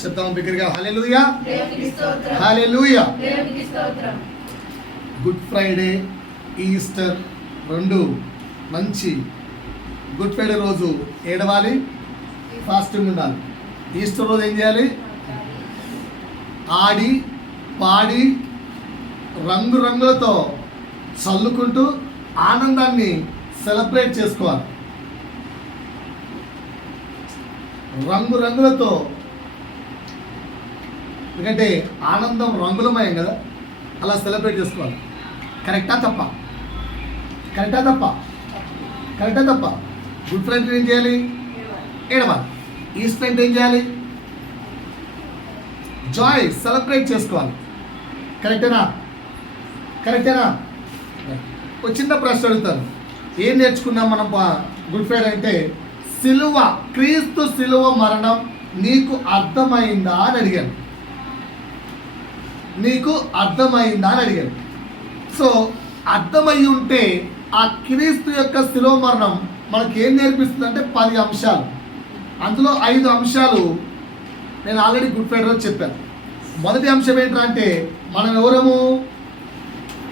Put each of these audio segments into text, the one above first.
చెప్తాము బిగ్గరగా హల్లెలూయా, హల్లెలూయా. Good Friday, Easter రెండు మంచి. గుడ్ ఫ్రైడే రోజు ఏడవాలి, ఫాస్టింగ్ ఉండాలి. ఈస్టర్ రోజు ఏం చేయాలి? ఆడి పాడి రంగులతో చల్లుకుంటూ ఆనందాన్ని సెలబ్రేట్ చేసుకోవాలి. రంగులతో, ఎందుకంటే ఆనందం రంగులమయం కదా, అలా సెలబ్రేట్ చేసుకోవాలి. కరెక్టా తప్ప? కరెక్టా తప్ప? కరెక్టా తప్ప? గుడ్ ఫ్రైడే ఏం చేయాలి? ఏడవాలి. ఈస్టర్ ఏం చేయాలి? జాయ్ సెలబ్రేట్ చేసుకోవాలి. కరెక్టేనా? కరెక్టేనా? ఒక చిన్న ప్రశ్న అడుగుతాను. ఏం నేర్చుకున్నాం మనం గుడ్ ఫ్రైడే అంటే? సిలువ, క్రీస్తు సిలువ మరణం నీకు అర్థమైందా అని అడిగాను. నీకు అర్థమైందా అని అడిగాను. సో అర్థమై ఉంటే ఆ క్రీస్తు యొక్క సిలువ మరణం మనకి ఏం నేర్పిస్తుంది అంటే 10 అంశాలు. అందులో 5 అంశాలు నేను ఆల్రెడీ గుడ్ ఫ్రైడే రోజు చెప్పాను. మొదటి అంశం ఏంటంటే మనం ఎవరము?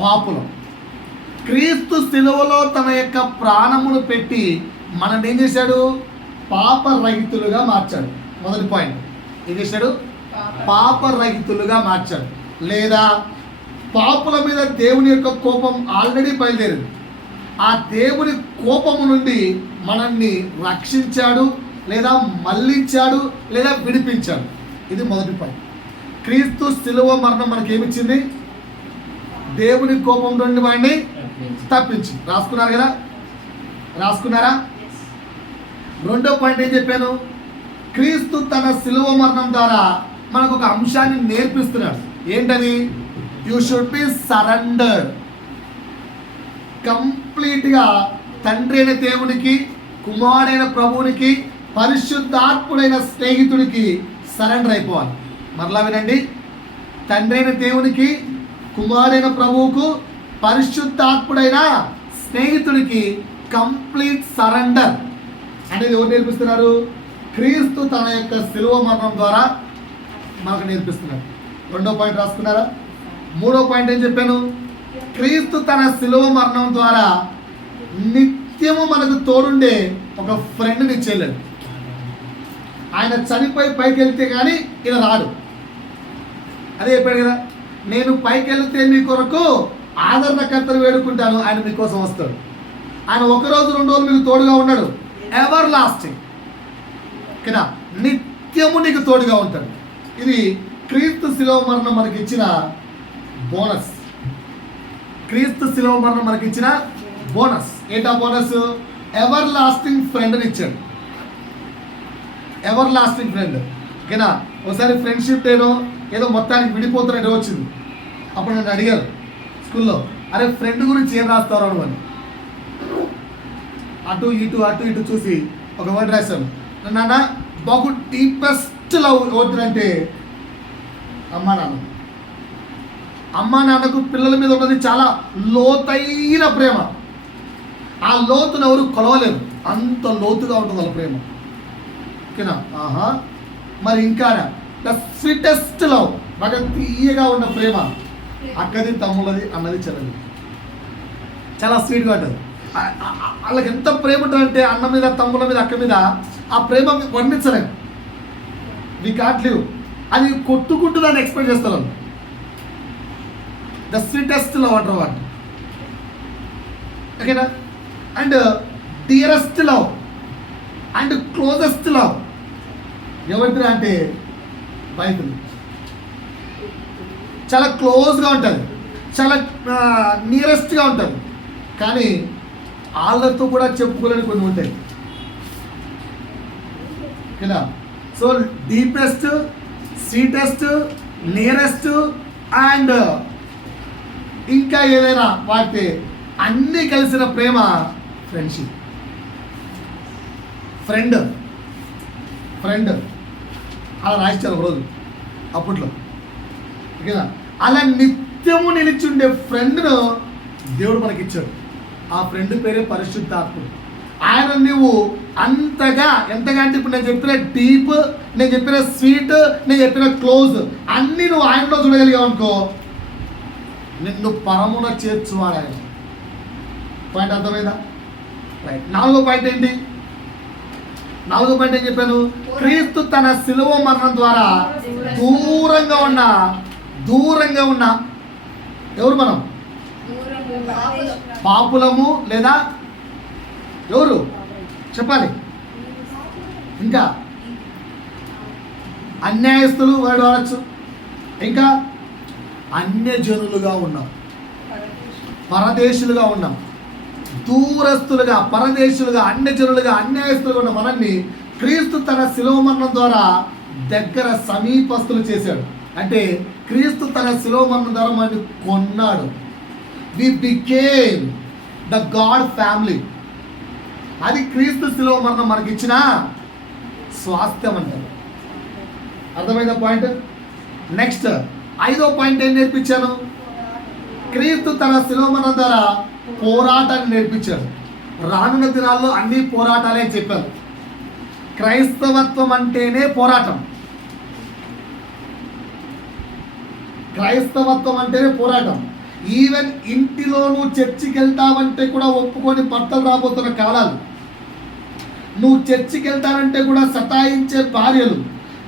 పాపులం. క్రీస్తు సిలువలో తన యొక్క ప్రాణమును పెట్టి మనం ఏం చేశాడు? పాపరహితులుగా మార్చాడు. మొదటి పాయింట్ ఏం చేశాడు? పాపరహితులుగా మార్చాడు. లేదా పాపుల మీద దేవుని యొక్క కోపం ఆల్రెడీ బయలుదేరింది. ఆ దేవుని కోపము నుండి మనల్ని రక్షించాడు, లేదా మళ్ళించాడు, లేదా విడిపించాడు. ఇది మొదటి పాయింట్. క్రీస్తు సిలువ మరణం మనకేమిచ్చింది? దేవుని కోపం నుండి వాడిని తప్పించి. రాసుకున్నారు కదా? రాసుకున్నారా? రెండో పాయింట్ ఏం చెప్పాను? క్రీస్తు తన సిలువ మరణం ద్వారా మనకు ఒక అంశాన్ని నేర్పిస్తున్నాడు. ఏంటది? You should be surrender. కంప్లీట్గా తండ్రి అయిన దేవునికి, కుమారుడైన ప్రభువునికి, పరిశుద్ధాత్ముడైన స్నేహితుడికి సరెండర్ అయిపోవాలి. మరలా వినండి. తండ్రి అయిన దేవునికి, కుమారుడైన ప్రభువుకు, పరిశుద్ధాత్ముడైన స్నేహితుడికి కంప్లీట్ సరెండర్ అనేది ఎవరు నేర్పిస్తున్నారు? క్రీస్తు తన యొక్క సిలువ మరణం ద్వారా మనకు నేర్పిస్తున్నారు. రెండో పాయింట్ రాసుకున్నారా? మూడో పాయింట్ ఏం చెప్పాను? క్రీస్తు తన సిలువ మరణం ద్వారా నిత్యము మనకు తోడుండే ఒక ఫ్రెండ్ని ఇచ్చేయలేడు. ఆయన చనిపోయి పైకి వెళ్తే కానీ ఇలా రాడు. అదే చెప్పాడు కదా, నేను పైకి వెళ్తే మీ కొరకు ఆదరణకర్తను వేడుకుంటాను, ఆయన మీకోసం వస్తాడు. ఆయన 1 రోజు 2 రోజులు మీకు తోడుగా ఉన్నాడు. ఎవర్ లాస్టింగ్ కదా, నిత్యము నీకు తోడుగా ఉంటాడు. ఇది క్రీస్తు శిలువ మరణం మనకి ఇచ్చిన బోనస్. క్రీస్తు శిలువ మరణం మనకి ఇచ్చిన బోనస్. ఏంటా బోనస్? ఎవర్ లాస్టింగ్ ఫ్రెండ్ని ఇచ్చాడు. Ever lasting friend. ఓకేనా? ఒకసారి ఫ్రెండ్షిప్ ఏదో మొత్తానికి విడిపోతున్నట్టు వచ్చింది. అప్పుడు నన్ను అడిగారు స్కూల్లో, అరే ఫ్రెండ్ గురించి ఏం రాస్తావు అని. అటు ఇటు చూసి ఒక వర్డ్ రాశాను. నాన్న బాగు డీపెస్ట్ లవ్ అవుతుందంటే అమ్మా నాన్నకు పిల్లల మీద ఉన్నది చాలా లోతైన ప్రేమ. ఆ లోతును ఎవరు కొలవలేరు, అంత లోతుగా ఉంటుంది వాళ్ళ ప్రేమ. ఓకేనా? మరి ఇంకా ద స్వీటెస్ట్ లవ్, బాగా తీయగా ఉన్న ప్రేమ అక్కది, తమ్ముళ్ళది, అన్నది, చెల్లది. చాలా స్వీట్గా ఉంటుంది. వాళ్ళకి ఎంత ప్రేమ ఉంటుందంటే అన్న మీద, తమ్ముళ్ళ మీద, అక్క మీద ఆ ప్రేమ వర్ణించలేము. We can't live. అది కొట్టుకుంటూ దాన్ని ఎక్స్పెక్ట్ చేస్తాను. ద స్వీటెస్ట్ లవ్ అంటారు వాటి. ఓకేనా? And dearest love and closest love ఎవరిది అంటే బైబిల్. చాలా క్లోజ్గా ఉంటుంది, చాలా నియరెస్ట్గా ఉంటుంది. కానీ వాళ్ళతో కూడా చెప్పుకోలేని కొన్ని ఉంటాయి. ఓకేనా? So deepest, sweetest, nearest and ఇంకా ఏదైనా వాటి అన్నీ కలిసిన ప్రేమ ఫ్రెండ్షిప్. ఫ్రెండ్ అలా రాయించారు ఒక రోజు అప్పట్లో. ఓకేనా? అలా నిత్యము నిలిచుండే ఫ్రెండ్ను దేవుడు మనకిచ్చాడు. ఆ ఫ్రెండ్ పేరే పరిశుద్ధాత్ముడు. ఆయన నువ్వు ఎంతగా అంటే ఇప్పుడు నేను చెప్పిన డీప్ నేను చెప్పిన స్వీట్, నేను చెప్పిన క్లోజ్ అన్నీ నువ్వు ఆయనలో చూడగలిగావు అనుకో, నిన్ను పరమున చేర్చువాడు ఆయన. పాయింట్ అర్థమైందా? రైట్. 4వ పాయింట్ ఏంటి? 4వ పాయింట్ ఏం చెప్పాను? క్రీస్తు తన శిలువ మరణం ద్వారా దూరంగా ఉన్న ఎవరు? మనం పాపులము, లేదా ఎవరు చెప్పాలి? ఇంకా అన్యాయస్తులు వాడు వాడచ్చు, ఇంకా అన్యజనులుగా ఉన్నాం, పరదేశులుగా ఉన్నాం, దూరస్తులుగా, పరదేశులుగా, అన్యజనులుగా, అన్యాయస్తులుగా ఉన్న మనల్ని క్రీస్తు తన శిలువ మరణం ద్వారా దగ్గర సమీపస్తులు చేశాడు. అంటే క్రీస్తు తన శిలువ మరణం ద్వారా మనల్ని కొన్నాడు. We became the god family. అది క్రీస్తు శిలువ మరణం మనకి ఇచ్చిన స్వాస్థ్యం అంటారు. అర్థమైందా పాయింట్? నెక్స్ట్ 5వ పాయింట్ ఏం నేర్పించాను? క్రీస్తు తన శిలువ మరణం ద్వారా పోరాటాన్ని నేర్పించాడు. రానున్న దినాల్లో అన్ని పోరాటాలే చెప్పారు. క్రైస్తవత్వం అంటేనే పోరాటం. క్రైస్తవత్వం అంటేనే పోరాటం. ఈవెన్ ఇంటిలో నువ్వు చర్చికి వెళ్తావంటే కూడా ఒప్పుకొని భర్తలు రాబోతున్న కాలాలు, నువ్వు చర్చికి వెళ్తావంటే కూడా సతాయించే భార్యలు,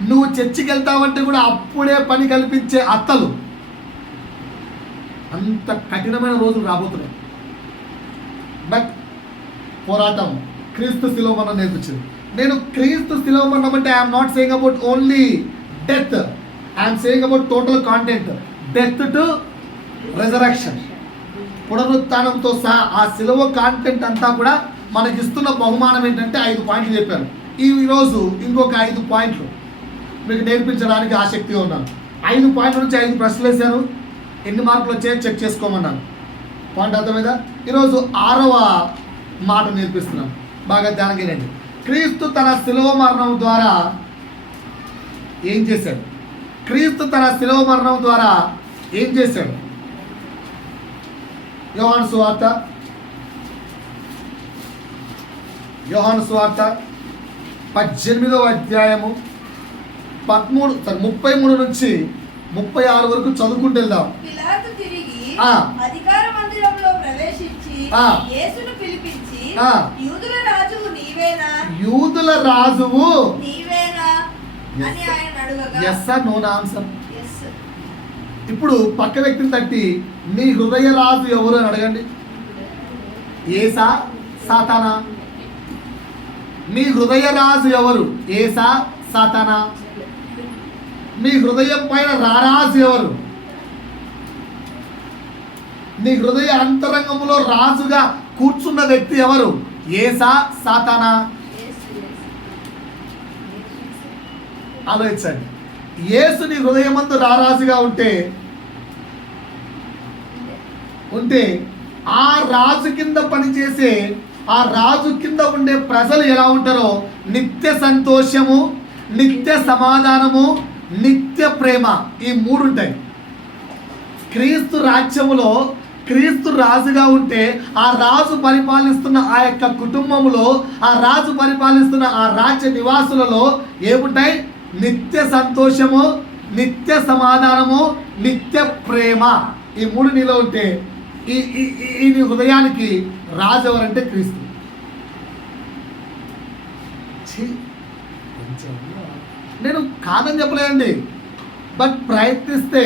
నువ్వు చర్చికి వెళ్తావంటే కూడా అప్పుడే పని కల్పించే అత్తలు, అంత కఠినమైన రోజులు రాబోతున్నాయి. బట్ పోరాటం క్రీస్తు శిలువ మరణం నేర్పించింది. నేను క్రీస్తు శిలువ మరణం అంటే I'm not saying about only death, I'm saying about total content, death to resurrection, పునరుత్థానంతో సహా ఆ శిలువ కాంటెంట్ అంతా కూడా మనకి ఇస్తున్న బహుమానం ఏంటంటే 5 పాయింట్లు చెప్పాను. ఈరోజు ఇంకొక 5 పాయింట్లు మీకు నేర్పించడానికి ఆసక్తిగా ఉన్నాను. 5 పాయింట్ల నుంచి 5 ప్రశ్నలు వేశాను. ఎన్ని మార్కులు వచ్చాయో చెక్ చేసుకోమన్నాను. పాయింట్ అర్థమైందా? ఈరోజు 6వ మాట నేర్పిస్తున్నాను. బాగా ధ్యానం చేయండి. క్రీస్తు తన శిలువ మరణం ద్వారా ఏం చేశాడు? క్రీస్తు తన శిలువ మరణం ద్వారా ఏం చేశాడు? యోహాను సువార్త 18వ అధ్యాయము 33 నుంచి 36 వరకు చదువుకుంటూ వెళ్దాం. పిలాతు తిరిగి అధికార మందిరంలో ప్రవేశించి యేసును పిలిపించి, యూదుల రాజువు నీవేనా? యూదుల రాజువు నీవేనా అని ఆయన అడగగా, yes or no ఆన్సర్. ఇప్పుడు పక్క వ్యక్తిని తట్టి నీ హృదయ రాజు ఎవరు అని అడగండి. ఏసా, సాతానా? మీ హృదయ రాజు ఎవరు? ఏసా, సాతానా? మీ హృదయం పైన రారాజు ఎవరు? నీ హృదయ అంతరంగంలో రాజుగా కూర్చున్న వ్యక్తి ఎవరు? ఏసా, సాతానా? ఆలోచించండి. యేసు నీ హృదయమందు రారాజుగా ఉంటే ఆ రాజు కింద పనిచేసే, ఆ రాజు కింద ఉండే ప్రజలు ఎలా ఉంటారో నిత్య సంతోషము, నిత్య సమాధానము, నిత్య ప్రేమ, ఈ 3 ఉంటాయి. క్రీస్తు రాజ్యములో క్రీస్తు రాజుగా ఉంటే ఆ రాజు పరిపాలిస్తున్న ఆ యొక్క కుటుంబములో, ఆ రాజు పరిపాలిస్తున్న ఆ రాజ్య నివాసులలో ఏముంటాయి? నిత్య సంతోషము, నిత్య సమాధానము, నిత్య ప్రేమ, ఈ 3 నీలో ఉంటే ఈ నీ హృదయానికి రాజు ఎవరంటే క్రీస్తు. నేను కాదని చెప్పలేదండి, బట్ ప్రయత్నిస్తే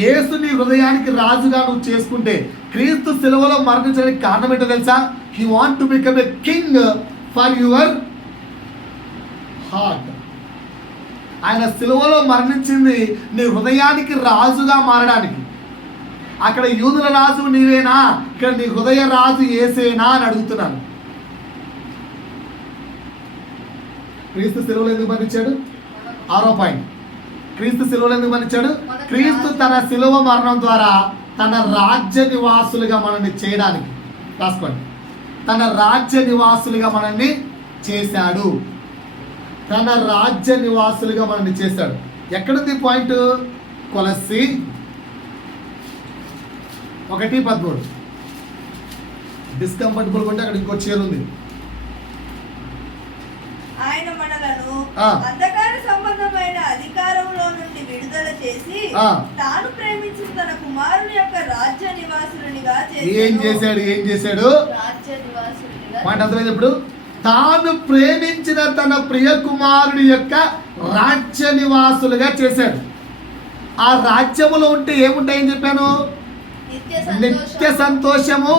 యేసు నీ హృదయానికి రాజుగా నువ్వు చేసుకుంటే, క్రీస్తు శిలువలో మరణించడానికి కారణం ఏంటో తెలుసా? He want to become a king for your heart. ఆయన శిలువలో మరణించింది నీ హృదయానికి రాజుగా మారడానికి. అక్కడ యూదుల రాజు నీవేనా, ఇక్కడ నీ హృదయ రాజు యేసేనా అని అడుగుతున్నాను. క్రీస్తు శిలువలో ఎందుకు మరణించాడు? 6వ పాయింట్. క్రీస్తు శిలువలో ఎందుకు మరణించాడు? క్రీస్తు తన శిలువ మరణం ద్వారా తన రాజ్య నివాసులుగా మనల్ని చేయడానికి, రాసుకోండి, తన రాజ్య నివాసులుగా మనల్ని చేశాడు. తన రాజ్య నివాసులుగా మనల్ని చేశాడు. ఎక్కడుంది పాయింట్? కొలస్సీ 1:13. డిస్కంఫర్టబుల్గా ఉంటే అక్కడ ఇంకో చైర్ ఉంది. ఆయన మనలను ఆ. అంధకార సంబంధమైన అధికారంలో నుండి విడుదల చేసి ఆ. తాను ప్రేమించిన తన కుమారుని యొక్క రాజ్య నివాసునిగా ఏం చేశాడు రాజ్య నివాసునిగా మాట అర్థమైంది. ఇప్పుడు తాను ప్రేమించిన తన ప్రియ కుమారుడి యొక్క రాజ్య నివాసులుగా చేశాడు. ఆ రాజ్యములో ఉంటే ఏముంటాయని చెప్పాను? నిత్య సంతోషము,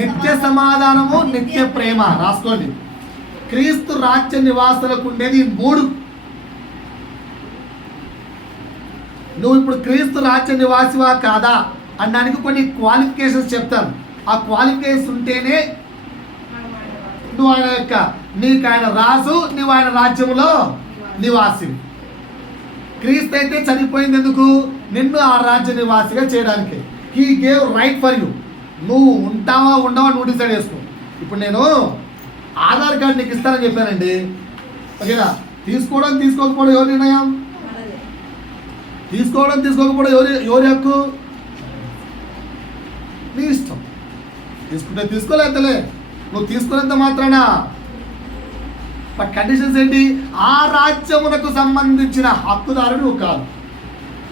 నిత్య సమాధానము, నిత్య ప్రేమ. రాసుకోండి. క్రీస్తు రాజ్య నివాసులకు ఉండేది 3. నువ్వు ఇప్పుడు క్రీస్తు రాజ్య నివాసివా కాదా అనడానికి కొన్ని క్వాలిఫికేషన్స్ చెప్తాను. ఆ క్వాలిఫికేషన్స్ ఉంటేనే నువ్వు ఆయన యొక్క నీకు ఆయన రాజు, నువ్వు ఆయన రాజ్యంలో నివాసి. క్రీస్తు అయితే చనిపోయింది ఎందుకు? నిన్ను ఆ రాజ్య నివాసిగా చేయడానికి. He gave right for you. నువ్వు ఉంటావా ఉండవా నువ్వు డిసైడ్ చేసుకో. ఇప్పుడు నేను ఆధార్ కార్డు నీకు ఇస్తానని చెప్పానండి, ఓకేనా? తీసుకోవడం తీసుకోకపోవడం ఎవరి నిర్ణయం? తీసుకోవడం తీసుకోకపోవడం ఎవరి హక్కు? నీ ఇష్టం. తీసుకుంటే తీసుకోలేదలే, నువ్వు తీసుకున్నంత మాత్రాన. బట్ కండిషన్స్ ఏంటి? ఆ రాజ్యమునకు సంబంధించిన హక్కుదారుడు నువ్వు కాదు.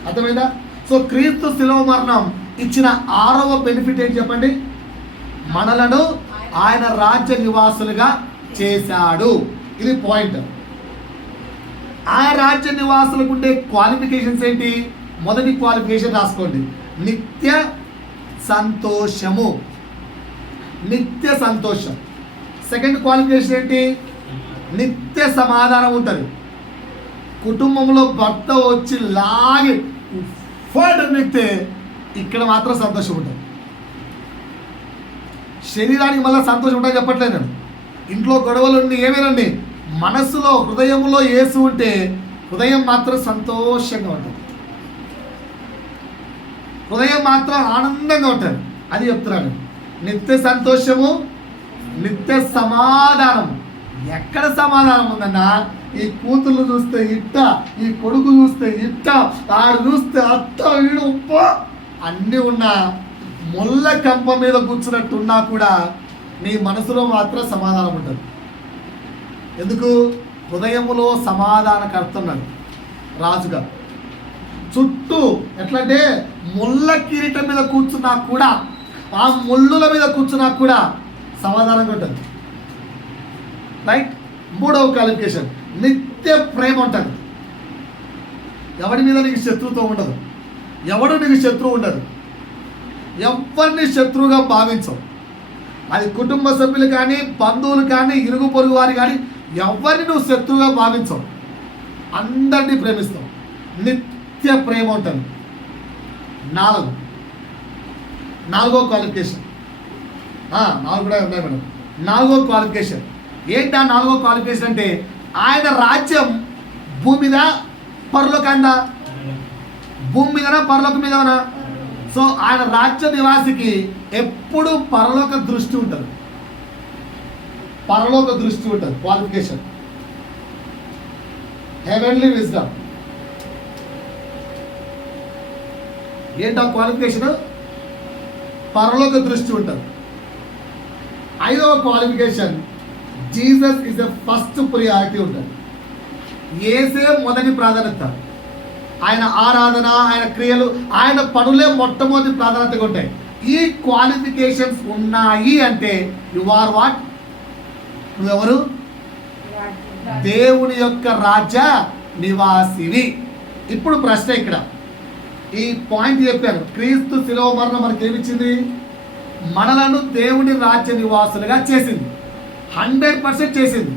అర్థమైందా? సో క్రీస్తు శిలువ మరణం ఇచ్చిన 6వ బెనిఫిట్ ఏంటి చెప్పండి? మనలను ఆయన రాజ్య నివాసులుగా చేశాడు. ఇది పాయింట్. ఆ రాజ్య నివాసులకు ఉండే క్వాలిఫికేషన్స్ ఏంటి? మొదటి క్వాలిఫికేషన్ రాసుకోండి, నిత్య సంతోషము. నిత్య సంతోషం. సెకండ్ క్వాలిఫికేషన్ ఏంటి? నిత్య సమాధానం ఉంటుంది. కుటుంబంలో భర్త వచ్చి లాగి నిత్తే ఇక్కడ మాత్రం సంతోషం ఉంటుంది. శరీరానికి మళ్ళీ సంతోషం ఉంటుంది చెప్పట్లేదు నేను. ఇంట్లో గొడవలు ఉండి ఏమేనండి, మనస్సులో హృదయంలో యేసు ఉంటే హృదయం మాత్రం సంతోషంగా ఉంటుంది, హృదయం మాత్రం ఆనందంగా ఉంటుంది. అది చెప్తున్నాను. నిత్య సంతోషము, నిత్య సమాధానం. ఎక్కడ సమాధానం ఉందన్నా? ఈ కూతుర్లు చూస్తే ఇట్ట, ఈ కొడుకు చూస్తే ఇట్ట, ఆడు చూస్తే అత్త, వీడు ఉప్ప అన్నీ ఉన్నా ముళ్ళ కంప మీద కూర్చున్నట్టున్నా కూడా నీ మనసులో మాత్రం సమాధానం ఉంటుంది. ఎందుకు? హృదయములో సమాధానకర్త ఉన్నాడు రాజుగా. చుట్టూ ఎట్లంటే ముళ్ళ కిరీటం మీద కూర్చున్నా కూడా, ఆ ముళ్ళుల మీద కూర్చున్నా కూడా సమాధానంగా ఉంటుంది. రైట్. 3వ క్వాలిఫికేషన్, నిత్య ప్రేమ ఉంటుంది. ఎవరి మీద నీకు శత్రుత్వం ఉండదు, ఎవడు నీకు శత్రువు ఉండదు, ఎవరిని శత్రువుగా భావించవు. అది కుటుంబ సభ్యులు కానీ, బంధువులు కానీ, ఇరుగు పొరుగు వారు కానీ, ఎవరిని నువ్వు శత్రువుగా భావించవు. అందరినీ ప్రేమిస్తావు. నిత్య ప్రేమ ఉంటుంది. 4వ క్వాలిఫికేషన్. 4 కూడా ఉన్నాయి మేడం. 4వ క్వాలిఫికేషన్ ఏంటి? 4వ క్వాలిఫికేషన్ అంటే ఆయన రాజ్యం భూమి మీద పరలోకందా? భూమి మీదనా పరలోకం మీదనా? సో ఆయన రాజ్య నివాసికి ఎప్పుడు పరలోక దృష్టి ఉంటుంది. పరలోక దృష్టి ఉంటుంది. Qualification heavenly wisdom. ఏంటా క్వాలిఫికేషన్? పరలోక దృష్టి ఉంటుంది. 5వ qualification, Jesus is the first priority ఉంటుంది. యేసే మొదటి ప్రాధాన్యత. ఆయన ఆరాధన, ఆయన క్రియలు, ఆయన పనులే మొట్టమొదటి ప్రాధాన్యతగా ఉంటాయి. ఈ క్వాలిఫికేషన్స్ ఉన్నాయి అంటే యు ఆర్ వాట్? నువ్వెవరు? దేవుని యొక్క రాజ్య నివాసివి. ఇప్పుడు ప్రశ్న ఇక్కడ, ఈ పాయింట్ చెప్పాను. క్రీస్తు శిలువ మరణం మనకేమిచ్చింది? మనలను దేవుని రాజ్య నివాసులుగా చేసింది. 100% చేసింది,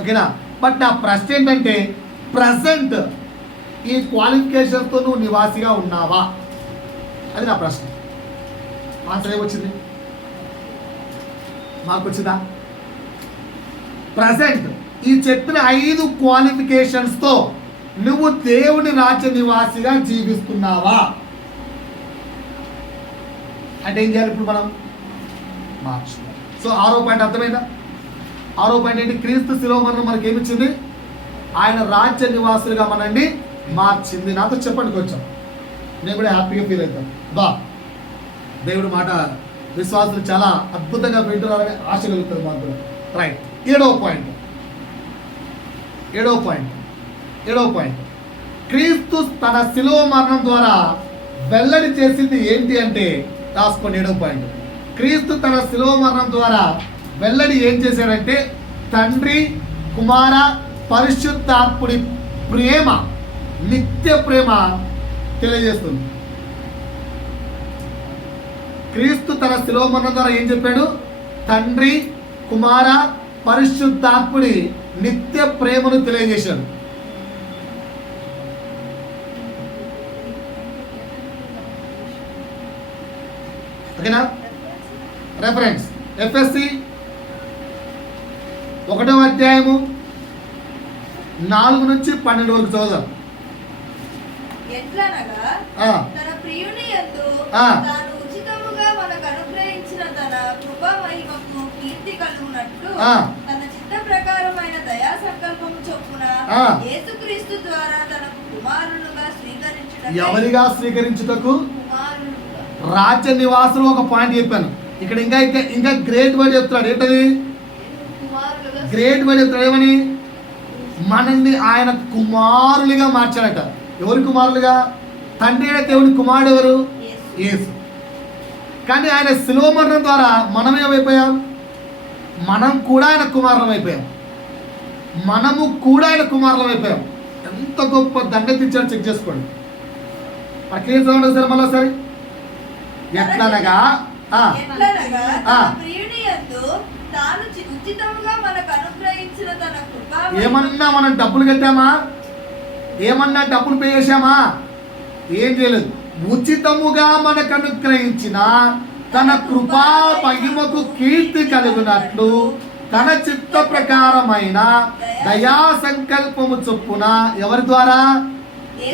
ఓకేనా? బట్ నా ప్రశ్న ఏంటంటే, ప్రజెంట్ ఈ క్వాలిఫికేషన్తో నువ్వు నివాసిగా ఉన్నావా? అది నా ప్రశ్న. ఆన్సర్ ఏమొచ్చింది? మాకు వచ్చిందా? ప్రజెంట్ ఈ చెప్పిన 5 క్వాలిఫికేషన్స్తో నువ్వు దేవుని రాజ్య నివాసిగా జీవిస్తున్నావా అంటే ఏం చేయాలి? ఇప్పుడు మనం మార్చుకోవాలి. సో 6వ పాయింట్ అర్థమైందా? 6వ పాయింట్ ఏంటి? క్రీస్తు శిలువ మరణం మనకి ఏమిచ్చింది? ఆయన రాజ్య నివాసులుగా మనల్ని మార్చింది. నాతో చెప్పండి కొంచెం, నేను కూడా హ్యాపీగా ఫీల్ అవుతాను. దేవుడి మాట విశ్వాసులు చాలా అద్భుతంగా వింటున్నారని ఆశ కలుగుతుంది మాకు. రైట్. 7వ పాయింట్, ఏడవ పాయింట్ క్రీస్తు తన శిలువ మరణం ద్వారా వెల్లడి చేసింది ఏంటి అంటే రాసుకోండి. 7వ పాయింట్, క్రీస్తు తన శిలువ మరణం ద్వారా వెల్లడి ఏం చేశాడంటే తండ్రి కుమార పరిశుద్ధాత్ముడి ప్రేమ, నిత్య ప్రేమ తెలియజేస్తుంది. క్రీస్తు తన శిలువ మరణం ద్వారా ఏం చెప్పాడు? తండ్రి కుమార పరిశుద్ధాత్ముడి నిత్య ప్రేమను తెలియజేశాడు. ఓకేనా? రెఫరెన్స్ ఎఫ్ఎస్సి 1వ అధ్యాయము 4 నుంచి 12 వరకు చదువుదాం. ఎట్లనగా ఆ. తన ప్రియుని యందు ఆ. తాను ఉచితముగా మనకు అనుగ్రహించిన తన కృపా మహిమకు కీర్తి కలుగునట్లు ఆ. తన చిత్త ప్రకారమైన దయా సంకల్పము చొప్పున ఆ. యేసుక్రీస్తు ద్వారా తనకు కుమారులుగా స్వీకరించుటకై ఎవరిగా స్వీకరించుటకు కుమారులుగా రాజ్య నివాసులు ఒక పాయింట్ చెప్పాను. ఇక్కడ ఇంకా గ్రేట్ వర్డ్ చెప్తున్నాడు. ఏంటది? కుమారులుగా గ్రేట్ వర్డ్ చెప్తున్నాడు. ఏమని? మనల్ని ఆయన కుమారులుగా మార్చాడట. ఎవరి కుమారులుగా? తండ్రి అయిన దేవుని కుమారుడు ఎవరు? యేసు. యేసు. కానీ ఆయన శిలువ మరణం ద్వారా మనం ఏమైపోయాం? మనం కూడా ఆయన కుమారులం అయిపోయాం. ఎంత గొప్ప దండెత్తి ఇచ్చాడో చెక్ చేసుకోండి. క్లియర్ చదవండి సార్ మళ్ళీ. ఎట్లనగా ఎట్లనగా ఆ. తన ప్రియుని యందు తాను ఉచితముగా మనకు అనుగ్రహించిన తన కృపా ఏమన్నా మనం డబ్బులు కట్టామా? ఏమన్నా డబ్బులు పే చేశామా? ఏం చేయలేదు. ఉచితముగా మనకు అనుగ్రహించిన తన కృపా మహిమకు కీర్తి కలుగునట్లు తన చిత్త ప్రకారమైన దయా సంకల్పము చొప్పున ఎవరి ద్వారా?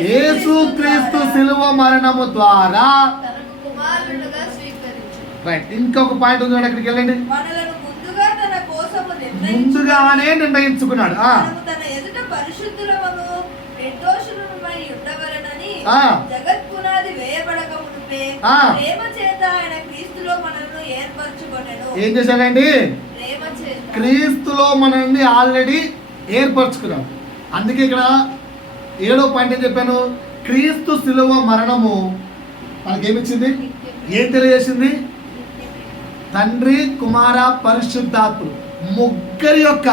యేసుక్రీస్తు శిలువ మరణము ద్వారా. తనకు కుమారులుగా స్వీకరించును. రైట్. ఇంకొక పాయింట్ ఉంది, అక్కడికి వెళ్ళండి. మనలను ముందుగా తన కోసము ముందుగానే నిర్ణయించుకున్నాడు. మనము తన ఎదుట పరిశుద్ధులమును నిర్దోషులమై ఉండవలెనని ఆ. జగత్ పునాది వేయబడక మునుపే ఆ. ప్రేమ చేత ఆయన క్రీస్తులో మనల్ని ఏర్పరచుకొనెను. ఏం చేశాడండి? ప్రేమ చేత క్రీస్తులో మనల్ని ఆల్రెడీ ఏర్పరచుకున్నాం. అందుకే ఇక్కడ 7వ పాయింట్ ఏం చెప్పాను? క్రీస్తు శిలువ మరణము మనకేమిచ్చింది? ఏం తెలియజేసింది? తండ్రి కుమార పరిశుద్ధాత్ముడు ముగ్గురి యొక్క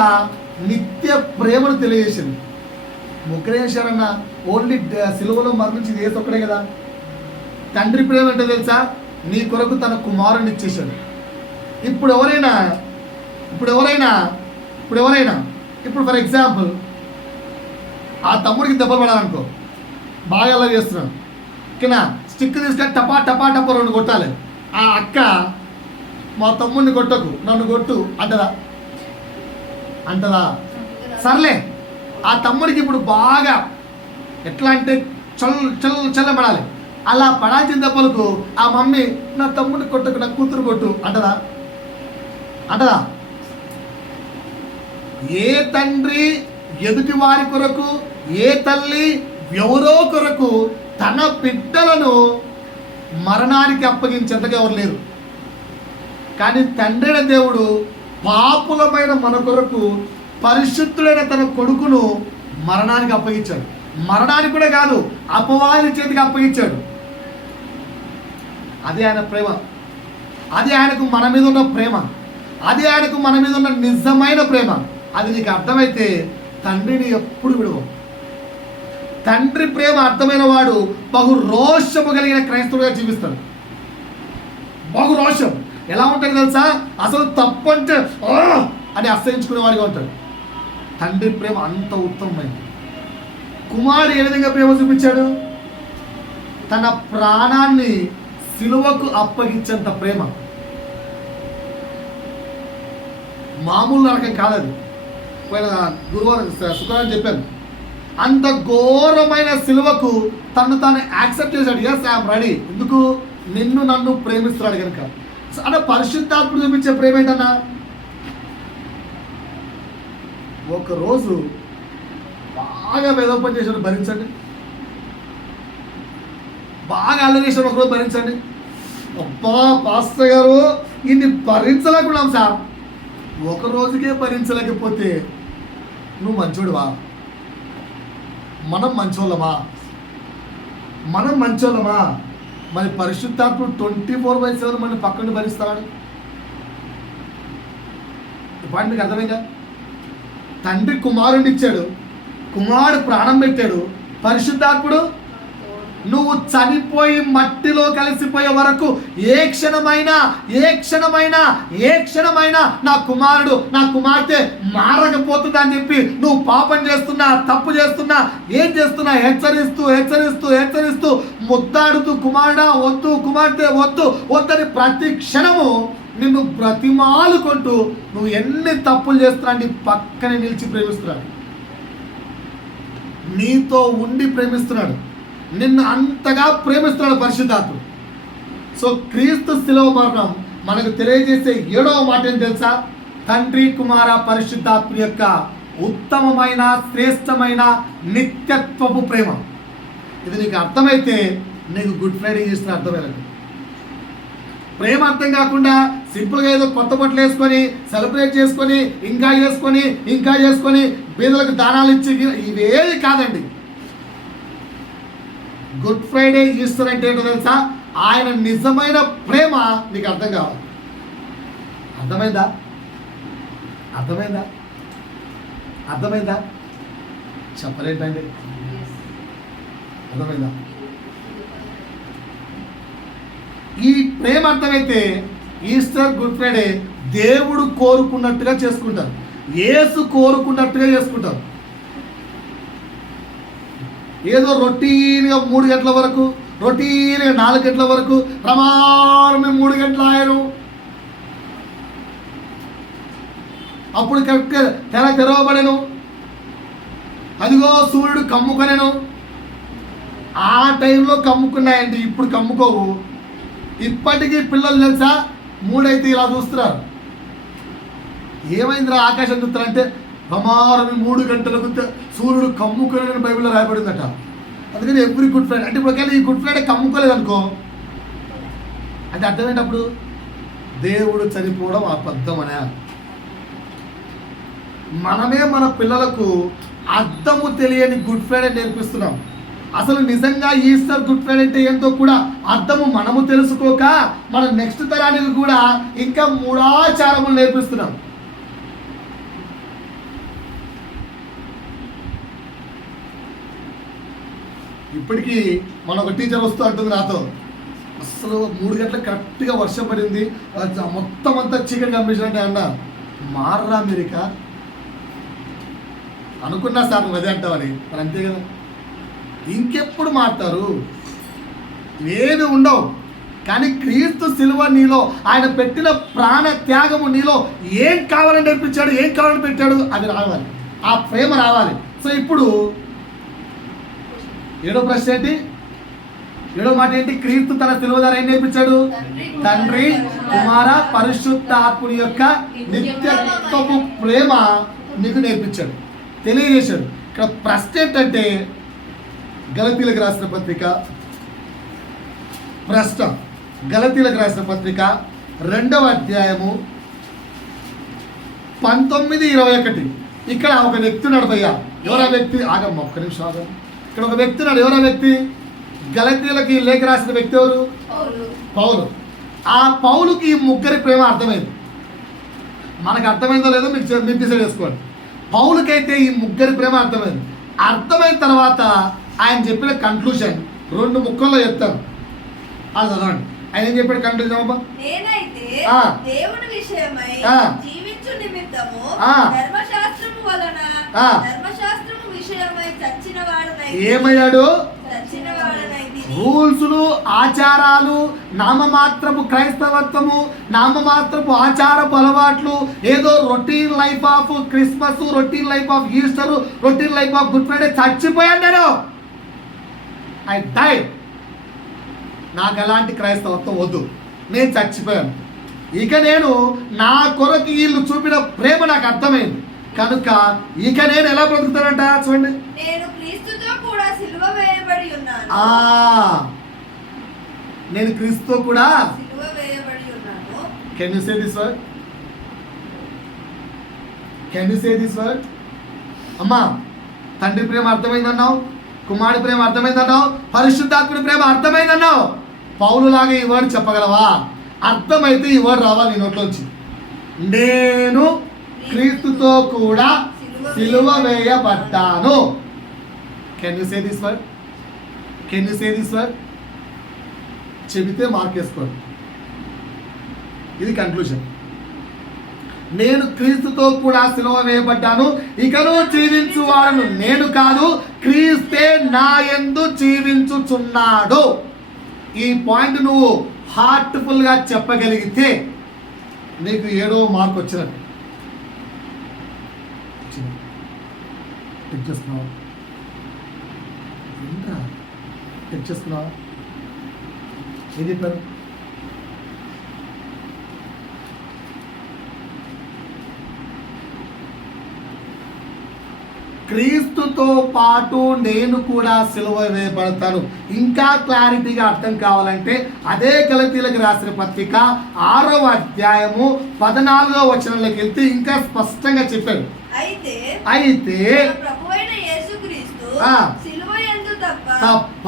నిత్య ప్రేమను తెలియజేసింది. ముగ్గురు చేశారన్న ఓన్లీ సిలువలో మరణించింది యేసు ఒక్కడే కదా. తండ్రి ప్రేమ ఏంటో తెలుసా? నీ కొరకు తన కుమారుని ఇచ్చేశాడు. ఇప్పుడు ఫర్ ఎగ్జాంపుల్ ఆ తమ్ముడికి దెబ్బలు పడాలనుకో, బాగా అలా చేస్తున్నాడు, ఓకేనా? స్టిక్ తీసుకొని టపా 2 కొట్టాలి. ఆ అక్క మా తమ్ముడిని కొట్టకు, నన్ను కొట్టు అంటదా? సర్లే, ఆ తమ్ముడికి ఇప్పుడు బాగా ఎట్లా అంటే చల్ల పడాలి. అలా పడాల్సిన దెబ్బలకు ఆ మమ్మీ నా తమ్ముడిని కొట్టకు, నా కూతురు కొట్టు అంటదా? ఏ తండ్రి ఎదుటి వారి కొరకు, ఏ తల్లి ఎవరో కొరకు తన బిడ్డలను మరణానికి అప్పగించేంతగా ఎవరు లేరు. కానీ తండ్రైన దేవుడు పాపులమైన మన కొరకు పరిశుద్ధుడైన తన కొడుకును మరణానికి అప్పగించాడు. మరణానికి కూడా కాదు, అపవాది చేతికి అప్పగించాడు. అది ఆయన ప్రేమ, అది ఆయనకు మన మీద ఉన్న ప్రేమ, అది ఆయనకు మన మీద ఉన్న నిజమైన ప్రేమ. అది నీకు అర్థమైతే తండ్రిని ఎప్పుడు విడువ. తండ్రి ప్రేమ అర్థమైన వాడు బహు రోషము కలిగిన క్రైస్తవుడిగా జీవిస్తాడు. బహు రోషం ఎలా ఉంటుంది తెలుసా? అసలు తప్పంటే అని అసహించుకునే వాడిగా ఉంటాడు. తండ్రి ప్రేమ అంత ఉత్తమమైంది. కుమారుడు ఏ విధంగా ప్రేమ చూపించాడు? తన ప్రాణాన్ని సిలువకు అప్పగించేంత ప్రేమ. మామూలు నరకం కాదది. పోయిన శుక్రవారం చెప్పాను, అంత ఘోరమైన సిలువకు తాను యాక్సెప్ట్ చేశాడు. Yes I'm ready. ఎందుకు? నిన్ను నన్ను ప్రేమిస్తున్నాడు కనుక. అంటే పరిశుద్ధాత్ముడు చూపించే ప్రేమ ఏంటన్నా? ఒకరోజు బాగా వేదోపం చేశాడు, భరించండి. బాగా అల్లరి ఒకరోజు భరించండి. అబ్బా పాస్టర్ గారు ఇన్ని భరించలేకున్నాం సార్. ఒక రోజుకే భరించలేకపోతే నువ్వు మంచోడువా? మనం మంచోళ్ళమా? మనం మంచోళ్ళమా? మరి పరిశుద్ధాత్ముడు 24/7 మన పక్కన భరిస్తాడు. పాయింట్ మీకు అర్థమైందా? తండ్రి కుమారుడిని ఇచ్చాడు, కుమారుడు ప్రాణం పెట్టాడు, పరిశుద్ధాత్ముడు నువ్వు చనిపోయి మట్టిలో కలిసిపోయే వరకు ఏ క్షణమైనా నా కుమారుడు నా కుమార్తె మారకపోతుందా అని చెప్పి నువ్వు పాపం చేస్తున్నా, తప్పు చేస్తున్నా, ఏం చేస్తున్నా హెచ్చరిస్తూ ముద్దాడుతూ కుమారుడా వద్దు, కుమార్తె వద్దు వద్దని ప్రతి క్షణము నిన్ను బ్రతిమాలుకుంటూ నువ్వు ఎన్ని తప్పులు చేస్తున్నా నీ పక్కనే నిలిచి ప్రేమిస్తున్నాడు, నీతో ఉండి ప్రేమిస్తున్నాడు, నిన్ను అంతగా ప్రేమిస్తున్నాడు పరిశుద్ధాత్ముడు. సో క్రీస్తు శిలువ మరణం మనకు తెలియజేసే 7వ మాట ఏం తెలుసా? తండ్రి కుమార పరిశుద్ధాత్ముడి యొక్క ఉత్తమమైన శ్రేష్టమైన నిత్యత్వపు ప్రేమ. ఇది నీకు అర్థమైతే నీకు గుడ్ ఫ్రైడే చేసిన అర్థమైనట్టు. ప్రేమ అర్థం కాకుండా సింపుల్గా ఏదో కొత్త బట్టలు వేసుకొని సెలబ్రేట్ చేసుకొని ఇంకా చేసుకొని బీదలకు దానాలు ఇచ్చి ఇవేది కాదండి. గుడ్ ఫ్రైడే ఈస్టర్ అంటే ఏంటో తెలుసా? ఆయన నిజమైన ప్రేమ నీకు అర్థం కావాలి. అర్థమైందా? చెప్పలేంటండి. అర్థమైందా? ఈ ప్రేమ అర్థమైతే ఈస్టర్ గుడ్ ఫ్రైడే దేవుడు కోరుకున్నట్టుగా చేసుకుంటారు, యేసు కోరుకున్నట్టుగా చేసుకుంటారు. ఏదో రొటీన్గా 3 గంటల వరకు, రొటీన్గా 4 గంటల వరకు ప్రమాణమే 3 గంటలు ఆయను, అప్పుడు కరెక్ట్గా తెరవబడెను, అదిగో సూర్యుడు కమ్ముకొనెను. ఆ టైంలో కమ్ముకున్నాయండి, ఇప్పుడు కమ్ముకోవు. ఇప్పటికీ పిల్లలు తెలుసా 3 అయితే ఇలా చూస్తున్నారు. ఏమైందిరా ఆకాశం చూస్తారంటే ప్రమాణమే 3 గంటలకు సూర్యుడు కమ్ముకోలేని బైబిల్లో రాయబడిందట. అందుకని ఎవ్రీ గుడ్ ఫ్రైడే అంటే ఇప్పుడు ఒకవేళ ఈ గుడ్ ఫ్రైడే కమ్ముకోలేదు అనుకో అంటే అర్థమేటప్పుడు దేవుడు చనిపోవడం అబద్ధమనే. మనమే మన పిల్లలకు అర్థము తెలియని గుడ్ ఫ్రైడే నేర్పిస్తున్నాం. అసలు నిజంగా ఈస్టర్ గుడ్ ఫ్రైడే అంటే ఏంటో కూడా అర్థము మనము తెలుసుకోక మన నెక్స్ట్ తరానికి కూడా ఇంకా మూఢాచారములు నేర్పిస్తున్నాం. ఇప్పటికీ మన ఒక టీచర్ వస్తూ అంటుంది నాతో, అసలు 3 గంటలకు కరెక్ట్గా వర్షం పడింది, మొత్తం అంతా చీకటి కనిపించినట్టే అన్న. మారరా మీరిక అనుకున్నా సార్ నువ్వు అదే అంటావని. మరి అంతే కదా, ఇంకెప్పుడు మారుతారు? ఏమి ఉండవు. కానీ క్రీస్తు శిలువ నీలో, ఆయన పెట్టిన ప్రాణ త్యాగము నీలో ఏం కావాలని నేర్పించాడు, ఏం కావాలని పెట్టాడు, అది రావాలి, ఆ ప్రేమ రావాలి. సో ఇప్పుడు 7వ ప్రశ్న ఏంటి? 7వ మాట ఏంటి? క్రీస్తు తన శిలువ ద్వారా ఏం నేర్పించాడు? తండ్రి కుమార పరిశుద్ధాత్ముడి యొక్క నిత్యత్వపు ప్రేమ నీకు నేర్పించాడు, తెలియజేశాడు. ఇక్కడ ప్రశ్న ఏంటంటే గలతీలకు రాసిన పత్రిక 2వ అధ్యాయము 19-21. ఇక్కడ ఒక వ్యక్తి ఉన్నాడు భయ్యా. ఎవరా వ్యక్తి? ఆగమ్మ ఒక్క నిమిషం ఆగమ్మ. ఇక్కడ ఒక వ్యక్తి ఉన్నాడు. ఎవరా వ్యక్తి? గలతీలకి లేఖ రాసిన వ్యక్తి ఎవరు? పౌలు. ఆ పౌలుకి ఈ 3 ప్రేమ అర్థమైంది. మనకు అర్థమైందో లేదో మీరు డిసైడ్ చేసుకోండి. పౌలుకైతే ఈ 3 ప్రేమ అర్థమైంది. అర్థమైన తర్వాత ఆయన చెప్పిన కన్క్లూజన్ 2 ముక్కల్లో చెప్తాను, అది చదవండి. ఆయన ఏం చెప్పాడు కన్క్లూజన్? అమ్మా, నేనైతే దేవుని విషయమై జీవించు నిమిత్తము ధర్మశాస్త్రము వలన ధర్మశాస్త్రము విషయమై చచ్చిన వాడనై. ఏమయ్యాడు? చచ్చిన వాడనై. రూల్స్లు, ఆచారాలు, నామమాత్రపు క్రైస్తవత్వము, నామమాత్రపు ఆచారపు అలవాట్లు, ఏదో routine life of Christmas, routine life of Easter, routine life of Good Friday చచ్చిపోయాను నేను. I died. నాకు ఎలాంటి క్రైస్తవత్వం వద్దు, నేను చచ్చిపోయాను. ఇక నేను నా కొరకు వీళ్ళు చూపిన ప్రేమ నాకు అర్థమైంది కనుక ఇక నేను ఎలా బ్రతుకుతానంట చూడండి. నేను క్రీస్తుతో కూడా సిలువ వేయబడి ఉన్నాను. నేను క్రీస్తుతో కూడా సిలువ వేయబడి ఉన్నాను. Can you say this word? Can you say this word? అమ్మా, తండ్రి ప్రేమ అర్థమైందన్నావు, కుమారుడి ప్రేమ అర్థమైందన్నావు, పరిశుద్ధాత్ముడి ప్రేమ అర్థమైందన్నావు. పౌలులాగా ఈ వర్డ్ చెప్పగలవా? అర్థమైతే ఈ వర్డ్ రావాలి నీ నోట్లోంచి. నేను క్రీస్తుతో కూడా సిలువ వేయబడ్డాను. Can you say this word? Can you say this word? చెబితే మార్కేసుకోండి. ఇది కన్క్లూజన్. నేను క్రీస్తుతో కూడా సిలువ వేయబడ్డాను, ఇకను జీవించువాడను నేను కాదు, క్రీస్తే నా యందు జీవించుచున్నాడు. ఈ పాయింట్ నువ్వు హార్ట్ఫుల్గా చెప్పగలిగితే నీకు 7వ మార్క్ వచ్చినట్టు. టిక్ చేసుకున్నావా? ఏంట్రా టిక్ చేసుకున్నావా? ఏం చెప్పారు? క్రీస్తుతో పాటు నేను కూడా సిలువ వేయబడతాను. ఇంకా క్లారిటీగా అర్థం కావాలంటే అదే గలతీలకు రాసిన పత్రిక 6వ అధ్యాయము 14వ వచనంలోకి వెళ్తే ఇంకా స్పష్టంగా చెప్పాడు. అయితే ప్రభువైన యేసుక్రీస్తు సిలువ యందు తప్ప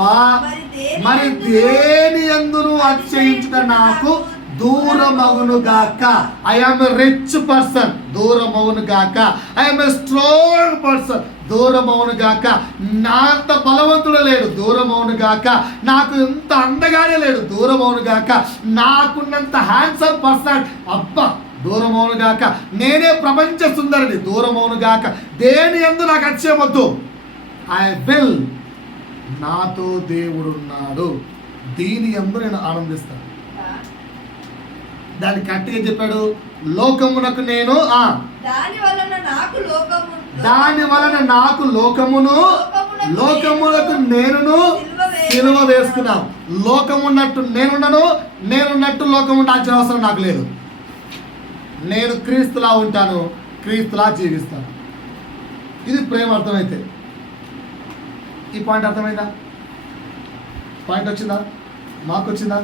మరి దేని యందును అతిశయించుట నాకు దూరమగును గాక. I am a rich person, దూరమగును గాక. I am a strong person, దూరమవును గాక. నా అంత బలవంతుడు లేడు, దూరమవును గాక. నాకు ఎంత అందగానే లేడు, దూరమవును గాక. నాకున్నంత హ్యాండ్సమ్ పర్సన్, అబ్బా, దూరమవును గాక. నేనే ప్రపంచ సుందరిని, దూరమవును గాక. దేని యందు నాకు అతిశయమొద్దు. ఐ విల్, నాతో దేవుడున్నాడు, దీని యందు నేను ఆనందిస్తాను. దాన్ని కరెక్ట్గా చెప్పాడు. లోకమునకు నేను దాని వలన నాకు లోకమును, లోకమునకు నేనును సిలువ వేసుకున్నాను. లోకమున్నట్టు నేనున్నాను, నేనున్నట్టు లోకం ఉండాల్సిన అవసరం నాకు లేదు. నేను క్రీస్తులా ఉంటాను, క్రీస్తులా జీవిస్తాను. ఇది ప్రేమ అర్థమైతే. ఈ పాయింట్ అర్థమైందా? పాయింట్ వచ్చిందా? మార్క్ వచ్చిందా?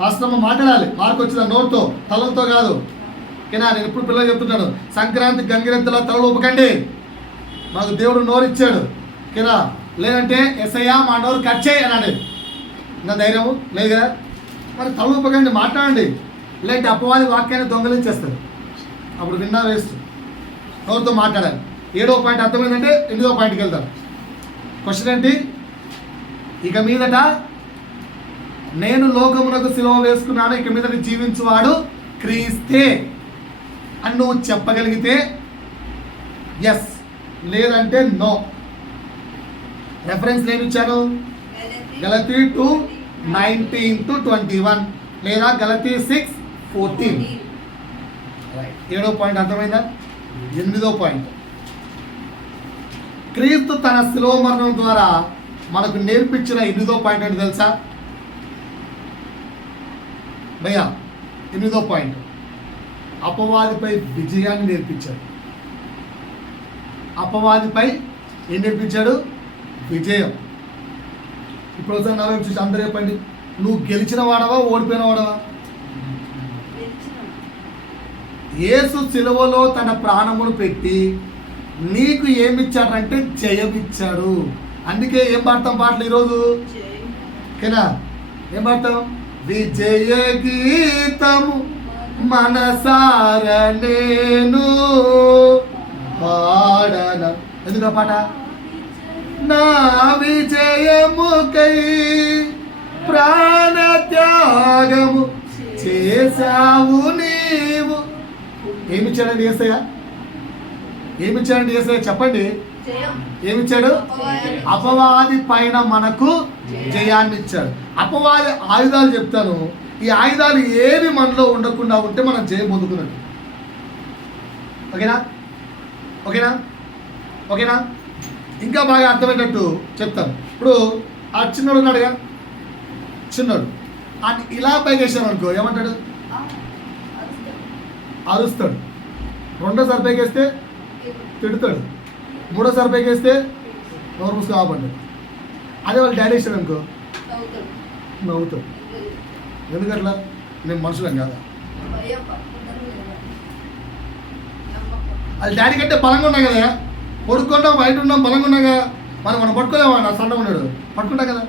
వాస్తవం మాట్లాడాలి. మార్క్ వచ్చిందా? నోరుతో, తలతో కాదు. ఓకేనా? నేను ఎప్పుడు పిల్లలు చెప్తున్నాను, సంక్రాంతి గంగిరెద్దులా తలలు ఊపకండి. మాకు దేవుడు నోరు ఇచ్చాడు. ఓకేనా? లేదంటే ఎస్ఐయా మా నోరు కట్ చేయి అన్నాడు. ఇంకా ధైర్యం లేదు కదా, మరి తలలు ఊపకండి, మాట్లాడండి. లేదంటే అపవాది వాక్యాన్ని దొంగలించేస్తారు, అప్పుడు విన్నా వేస్ట్. నోరుతో మాట్లాడాలి. 7వ పాయింట్ అర్థమైందంటే 8వ పాయింట్కి వెళ్తాను. క్వశ్చన్ ఏంటి? ఇక మీదట నేను లోకమునకు సిలువ వేసుకున్నాను, ఇక మీద జీవించువాడు క్రీస్తే అని నువ్వు చెప్పగలిగితే ఎస్, లేదంటే నో. రెఫరెన్స్ నేను ఇచ్చాను, గలతీ 2:19-21 లేదా గలతీ 6:14. 7వ పాయింట్ అర్థమైందా? 8వ పాయింట్, క్రీస్తు తన శిలువ మరణం ద్వారా మనకు నేర్పించిన 8వ పాయింట్ ఏంటి తెలుసా భయ్యా? 8వ పాయింట్, అపవాదిపై విజయాన్ని నేర్పించాడు. అపవాదిపై ఏం నేర్పించాడు? విజయం. ఇప్పుడు ఒకసారి నా వైపు చూసి అందరూ చెప్పండి, నువ్వు గెలిచిన వాడవా, ఓడిపోయిన వాడవా? యేసు సిలువలో తన ప్రాణమును పెట్టి నీకు ఏమిచ్చాడంటే జయమిచ్చాడు. అందుకే ఏం పాడతాం పాటలు ఈరోజు? ఓకేనా? ఏం పాడతాం? విజయ గీతము మనసార నేను పాడన. ఎందుకు ఆ పాట? నా విజయముకై ప్రాణ త్యాగము చేశావు నీవు. ఏమిచ్చాడండి యేసయ్య? ఏమిచ్చాడండి యేసయ్య? చెప్పండి, ఏమిచ్చాడు? అపవాది పైన మనకు జయాన్ని ఇచ్చాడు. అపవాది ఆయుధాలు చెప్తాను, ఈ ఆయుధాలు ఏవి మనలో ఉండకుండా ఉంటే మనం జయం పొందుకున్నట్టు. ఓకేనా? ఓకేనా? ఓకేనా? ఇంకా బాగా అర్థమయ్యేటట్టు చెప్తాను. ఇప్పుడు ఆ చిన్నోడు ఉన్నాడుగా, చిన్నోడు అని ఇలా పైకేసాం అనుకో, ఏమంటాడు? అరుస్తాడు. రెండోసారి పైకేస్తే తిడతాడు. మూడోసారి పైకేస్తే నోరు మూసుకు ఆపండి. అదే వాళ్ళు డాడీ ఇస్తాడు అనుకో, నవ్వుతాడు. ఎందుకట్లా? నేను మనుషులం కాదా? వాళ్ళ డాడీ కంటే బలంగా ఉన్నాం కదా, కొడుకున్నాం, బయట ఉన్నాం, బలంగా ఉన్నాం కదా. మనం పట్టుకోలేము, నా సొంత ఉన్నాడు పట్టుకుంటాం కదా.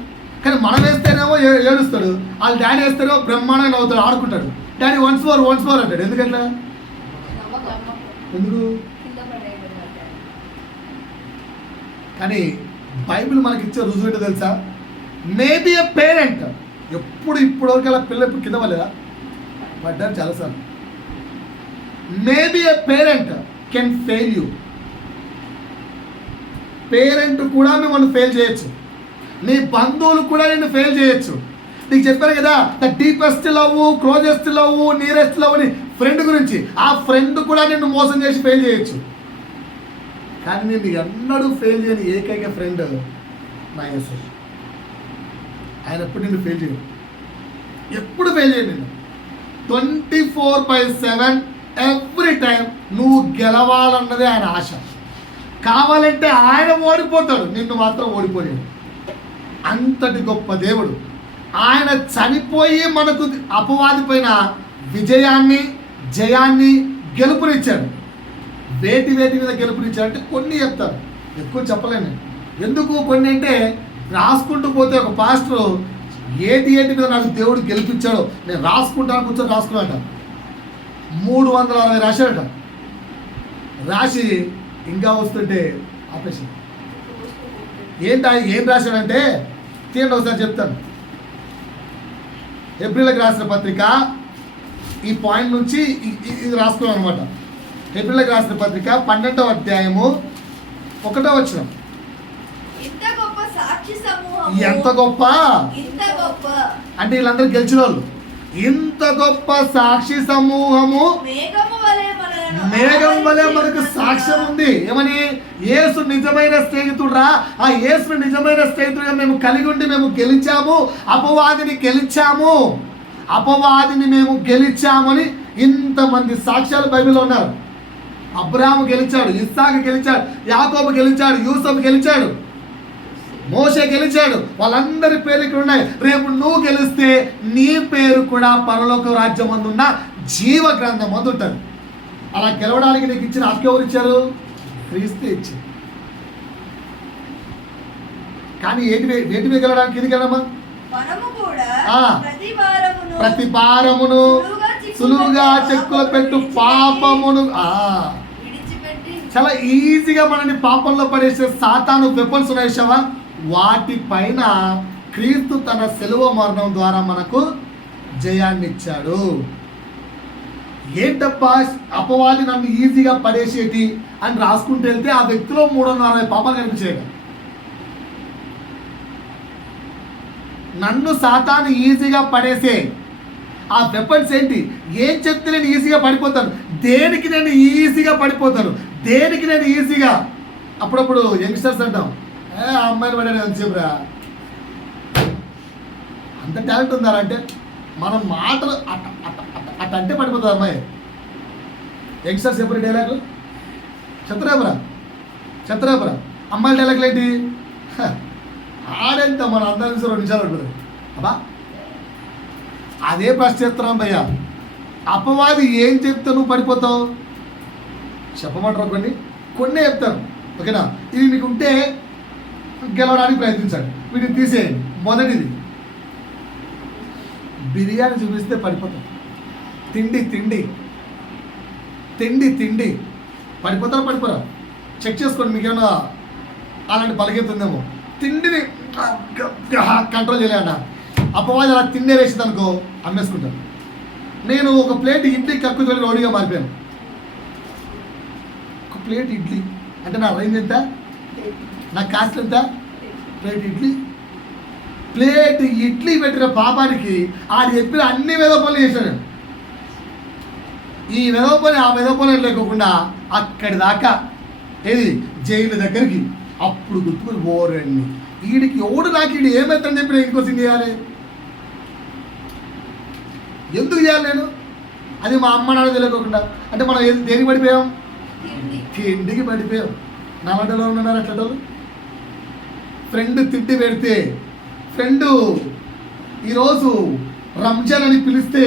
కానీ మనం వేస్తేనేమో ఏడుస్తాడు, వాళ్ళ డాడీ వేస్తేనేమో బ్రహ్మాండంగా అవుతాడు, ఆడుకుంటాడు. డాడీ వన్స్ మోర్ అంటాడు. ఎందుకంటే ఎందుకు? కానీ బైబిల్ మనకి ఇచ్చే రుజువు ఏంటో తెలుసా? మేబీ ఏ పేరెంట్ ఇప్పటివరకు అలా పిల్లలు కింద పడలేదా? పడ్డారు చాలాసార్లు. Maybe A parent can fail you. Parent కూడా మిమ్మల్ని ఫెయిల్ చేయొచ్చు, నీ బంధువులు కూడా నిన్ను ఫెయిల్ చేయొచ్చు. నీకు చెప్పాను కదా, the deepest love, closest love, nearest love అని ఫ్రెండ్ గురించి. ఆ ఫ్రెండ్ కూడా నిన్ను మోసం చేసి ఫెయిల్ చేయొచ్చు. కానీ నేను ఎన్నడూ ఫెయిల్ చేయని ఏకైక ఫ్రెండ్ నా యేసు. ఆయన ఎప్పుడు నిన్ను ఫెయిల్ చేయడు, ఎప్పుడు ఫెయిల్ చేయడు నిన్ను. 24/7 ఎవ్రీ టైం నువ్వు గెలవాలన్నదే ఆయన ఆశ. కావాలంటే ఆయన ఓడిపోతాడు, నిన్ను మాత్రం ఓడిపోలేడు. అంతటి గొప్ప దేవుడు. ఆయన చనిపోయి మనకు అపవాది పైన విజయాన్ని, జయాన్ని, గెలుపునిచ్చాడు. వేటి మీద గెలుపునిచ్చాడు అంటే కొన్ని చెప్తాను, ఎక్కువ చెప్పలేను. ఎందుకు కొన్ని అంటే రాసుకుంటూ పోతే ఒక పాస్టర్ ఏటి మీద నాకు దేవుడు గెలిపించాడు, నేను రాసుకుంటాను కూర్చొని రాసుకున్నాట. 360 రాశాడట. రాసి ఇంకా వస్తుంటే ఆపేషన్. ఏం రాశాడంటే తీయండి ఒకసారి చెప్తాను. ఏప్రిల్కి రాసిన పత్రిక ఈ పాయింట్ నుంచి ఇది రాసుకున్నాం అనమాట. ఏప్రిల్కి రాసిన పత్రిక 12వ అధ్యాయము 1వ వచనం. ఎంత గొప్ప అంటే వీళ్ళందరూ గెలిచిన వాళ్ళు. ఇంత గొప్ప సాక్షి సమూహము మేఘం వలె మనకు సాక్ష్యం ఉంది. ఏమని? యేసు నిజమైన స్నేహితుడురా, ఆ యేసు నిజమైన స్నేహితుడుగా మేము కలిగి ఉండి మేము గెలిచాము, అపవాదిని మేము గెలిచామని ఇంతమంది సాక్ష్యాలు బైబిల్లో ఉన్నారు. అబ్రాహాము గెలిచాడు, ఇస్సాకు గెలిచాడు, యాకోబు గెలిచాడు, యూసఫ్ గెలిచాడు, మోషే గెలిచాడు. వాళ్ళందరి పేర్లు ఇక్కడ ఉన్నాయి. రేపు నువ్వు గెలిస్తే నీ పేరు కూడా పరలోక రాజ్యం అందున్న జీవ గ్రంథం అందు ఉంటుంది. అలా గెలవడానికి నీకు ఇచ్చిన హక్కు ఎవరు ఇచ్చారు? క్రీస్తు ఇచ్చారు. కానీ వేటి మీద గెలవడానికి ఇది గెలవమ్మా? ప్రతి భారమును సులువుగా చెక్కులు పెట్టు పాపమును. చాలా ఈజీగా మనని పాపంలో పడేసే సాతాను వెపన్స్ ఉన్నాయేసావా, వాటిపైన క్రీస్తు తన శిలువ మరణం ద్వారా మనకు జయాన్ని ఇచ్చాడు. ఏంటబ్బా అపవాది నన్ను ఈజీగా పడేసేటి అని రాసుకుంటూ వెళ్తే ఆ వ్యక్తిలో 360 పాపాలు కనిపించాయి. నన్ను సాతాను ఈజీగా పడేసే ఆ వెపన్స్ ఏంటి? ఏం చెప్తే నేను ఈజీగా పడిపోతాను, దేనికి నేను ఈజీగా పడిపోతాను, దేనికి నేను ఈజీగా. అప్పుడప్పుడు యంగ్స్టర్స్ అంటాం, ఆ అమ్మాయిని పడాడు అని చెప్పురా, అంత టాలెంట్ ఉందా అంటే మనం మాటలు అట్ట అంటే పడిపోతుంది అమ్మాయి. యంగ్స్టర్స్ ఎప్పుడు డైలాగులు చెత్తరాబరా అమ్మాయిల డైలాగులు ఏంటి? ఆడెంత మన అందరి 2 నిమిషాలు ఉంటుంది అబ్బా. అదే ప్రశ్నిస్తున్నాం భయ్యా. అపవాది ఏం చెప్తే నువ్వు పడిపోతావు చెప్పమంటారు? కొన్ని చెప్తాను, ఓకేనా? ఇది మీకు ఉంటే గెలవడానికి ప్రయత్నించండి, వీటిని తీసేయండి. మొదటిది, బిర్యానీ చూపిస్తే పడిపోతాం. తిండి పడిపోరా? చెక్ చేసుకోండి, మీకేమన్నా అలాంటి బలగెత్తుందేమో. తిండిని కంట్రోల్ చేయలేదన్న అపవాది అలా తిండే వేసింది అనుకో, అమ్మేసుకుంటాను. నేను ఒక ప్లేట్ ఇడ్లీ కక్కు తోలి రౌడీగా మారిపోయాను. ఒక ప్లేట్ ఇడ్లీ అంటే నా రేంజ్ ఎంత, నా కాస్ట్ ఎంత? ప్లేట్ ఇడ్లీ పెట్టిన పాపానికి ఆడు చెప్పిన అన్ని వెధవ పనులు చేశాను. ఈ వెధవ పని ఆ వెధవ పనులు లేకోకుండా అక్కడి దాకా ఏది జైలు దగ్గరికి. అప్పుడు గుర్తుకుని ఓరండి వీడికి ఎవడు నాకు వీడు ఏమవుతుందని చెప్పి నేను ఇంకోసం చేయాలి. ఎందుకు చేయాలి నేను? అది మా అమ్మ నాన్న తెలియకోకుండా. అంటే మనం దేనికి పడిపోయాం? తిండికి పడిపోయాం. నల్లటలో ఉన్నారు అట్లటోళ్ళు. ఫ్రెండ్ తిండి పెడితే, ఫ్రెండు ఈరోజు రంజాన్ అని పిలిస్తే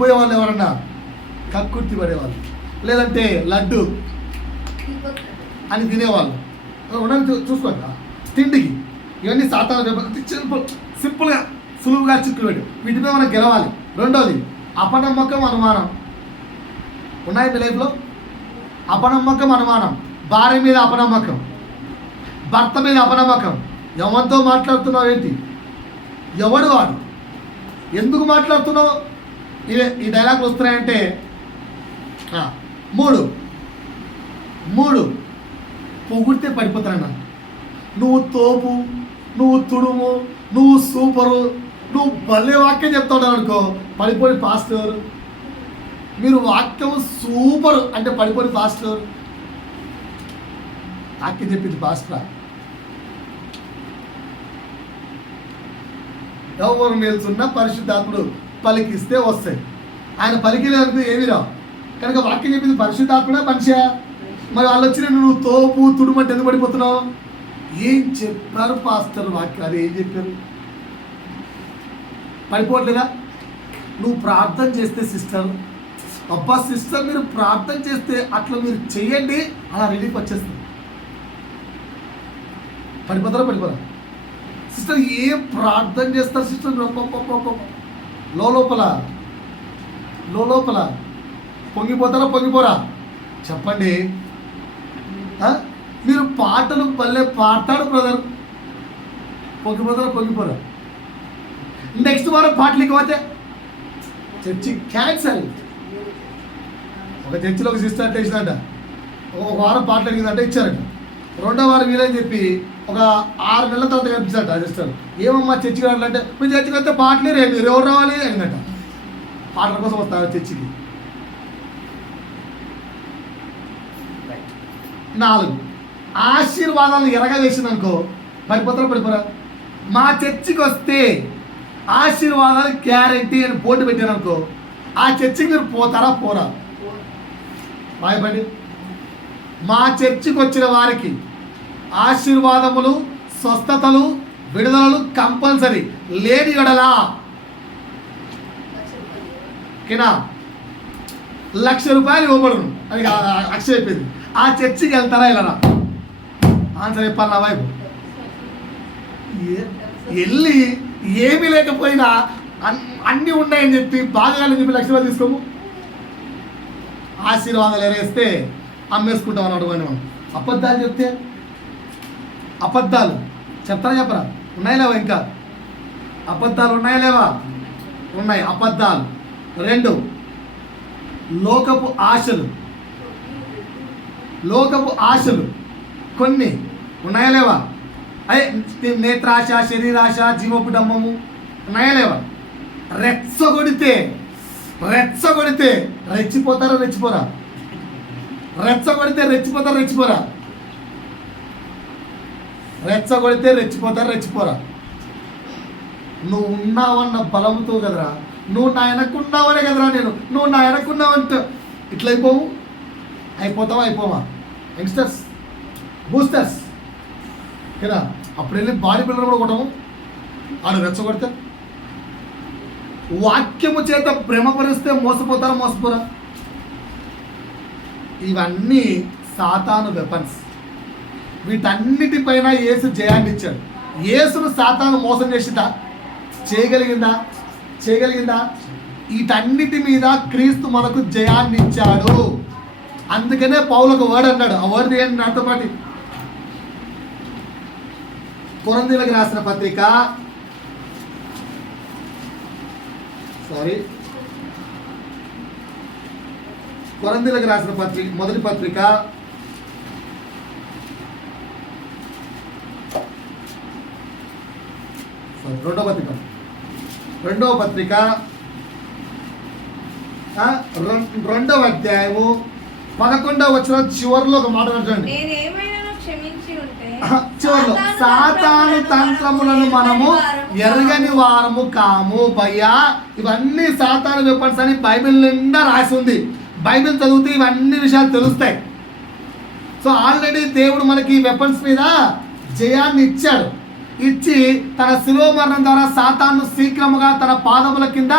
పోయేవాళ్ళు ఎవరన్నా కక్కుర్తి పడేవాళ్ళు, లేదంటే లడ్డు అని తినేవాళ్ళు. ఉండని చూసుకోండి. తిండికి ఇవన్నీ సాతాను సింపుల్గా సులువుగా చిక్కులు వీటి మీద మనం గెలవాలి. రెండోది అపనమ్మకం, అనుమానం. ఉన్నాయి మీ లైఫ్లో అపనమ్మకం, అనుమానం. భార్య మీద అపనమ్మకం, భర్త మీద అపనమ్మకం. ఎవరితో మాట్లాడుతున్నావు ఏంటి, ఎవడు వాడు, ఎందుకు మాట్లాడుతున్నావు? ఈ డైలాగులు వస్తున్నాయంటే మూడు పొగిడితే పడిపోతారన్న. నువ్వు తోపు, నువ్వు తుడుము, నువ్వు సూపరు, నువ్వు భలే వాక్యం చెప్తా ఉంటావు అనుకో, పడిపోయి పాస్టర్. మీరు వాక్యం సూపర్ అంటే పడిపోయి పాస్టర్. వాక్యం చెప్పింది పాస్టర్. ఎవరు నిల్చున్నా పరిశుద్ధాత్ముడు పలికిస్తే వస్తాయి. ఆయన పలికిలేదనుకో ఏమి రావు. కనుక వాక్యం చెప్పింది పరిశుద్ధాత్ముడా మనిషా? మరి వాళ్ళు వచ్చిన నువ్వు తోపు తుడుమంటే ఎందుకు పడిపోతున్నావు? ఏం చెప్పారు పాస్టర్ వాక్యం? అది ఏం చెప్పారు? పడిపోవట్లేదా? నువ్వు ప్రార్థన చేస్తే సిస్టర్, అబ్బా సిస్టర్ మీరు ప్రార్థన చేస్తే అట్లా మీరు చెయ్యండి, అలా రిలీఫ్ వచ్చేస్తుంది. పడిపోతారా? సిస్టర్ ఏం ప్రార్థన చేస్తారు సిస్టర్? లోపల పొంగిపోరా? చెప్పండి. మీరు పాటలు భలే పాడతాడు బ్రదర్, పొంగిపోరా? నెక్స్ట్ వారం పాటలు పోతే చర్చి క్యాన్సల్. ఒక చర్చిలో ఒక సిస్టర్ అట్లా ఇచ్చినట్ట, ఒక వారం పాటలు అడిగిందంటే ఇచ్చారట. రెండో వారం వీలని చెప్పి ఒక 6 నెలల తర్వాత కనిపించారట ఆ సిస్టర్. ఏమమ్మా చర్చికి రావాలంటే మీరు చర్చికి వస్తే పాటలే రేపు మీరు ఎవరు రావాలి అయిందట. పాటల కోసం వస్తారు చర్చికి. 4 ఆశీర్వాదాలు ఎరగా వేసిందనుకో పడిపోరా? మా చర్చికి వస్తే ఆశీర్వాదాలు గ్యారెంటీ అని బోర్డు పెట్టారనుకో, ఆ చర్చికి మీరు పోరా? బాయపడి మా చర్చికి వచ్చిన వారికి ఆశీర్వాదములు, స్వస్థతలు, విడుదలలు కంపల్సరీ. లేని ఎడలా ఓకేనా 1,00,000 రూపాయలు ఇవ్వబడును. అది అక్షయ చెప్పింది. ఆ చర్చికి వెళ్తారా ఇలా? ఆన్సర్ చెప్పాలి నా వైపు. వెళ్ళి ఏమీ లేకపోయినా అన్నీ ఉన్నాయని చెప్పి బాగా చెప్పి 1,00,000 రూపాయలు తీసుకోము. ఆశీర్వాదాలు ఎరేస్తే అమ్మేసుకుంటాం అన్నట్టు మనం. అబద్ధాలు చెప్తే అబద్ధాలు చెప్పరా? ఉన్నాయా లేవా? ఇంకా అబద్ధాలు ఉన్నాయా లేవా? ఉన్నాయి అబద్ధాలు. 2 లోకపు ఆశలు కొన్ని ఉన్నాయా లేవా? అదే నేత్రాశ, శరీరాశ, జీవపు డమ్మము ఉన్నాయా లేవా? రెచ్చగొడితే రెచ్చిపోతారా? రెచ్చగొడితే రెచ్చిపోరా? నువ్వు ఉన్నావన్న బలంతో కదరా, నువ్వు నా వెనక్కున్నావనే కదరా నువ్వు నా వెనక్కున్నావంటే ఇట్లా అయిపోవా? యంగ్స్టర్స్, బూస్టర్స్ కదా. అప్పుడు వెళ్ళి బాడీ బిల్డర్ కూడా కొట్టము. ఆడు రెచ్చగొడితే వాక్యము చేత భ్రమపరిస్తే మోసపోరా? ఇవన్నీ సాతాను వెపన్స్. వీటన్నిటిపైన యేసు జయాన్ని ఇచ్చాడు. యేసును సాతాను మోసం చేయగలిగిందా? వీటన్నిటి మీద క్రీస్తు మనకు జయాన్ని ఇచ్చాడు. అందుకనే పౌలు ఒక వర్డ్ అన్నాడు. ఆ వర్డ్ ఏంటి? నాతో పాటు కొరింథీయులకు రాసిన పత్రిక మొదటి పత్రిక 2వ పత్రిక 2వ అధ్యాయము 11వ వచనం చివరిలో ఒక మాట చూడండి. చివరిలో సాతాను తంత్రములను మనము ఎరగని వారము కాము. భయ్యా ఇవన్నీ సాతాను వెపన్స్ అని బైబిల్ నిండా రాసి ఉంది. బైబిల్ చదివితే ఇవన్నీ విషయాలు తెలుస్తాయి. సో ఆల్రెడీ దేవుడు మనకి ఈ వెపన్స్ మీద జయాన్ని ఇచ్చి తన శిలువ మరణం ద్వారా సాతాను శీఘ్రముగా తన పాదముల కింద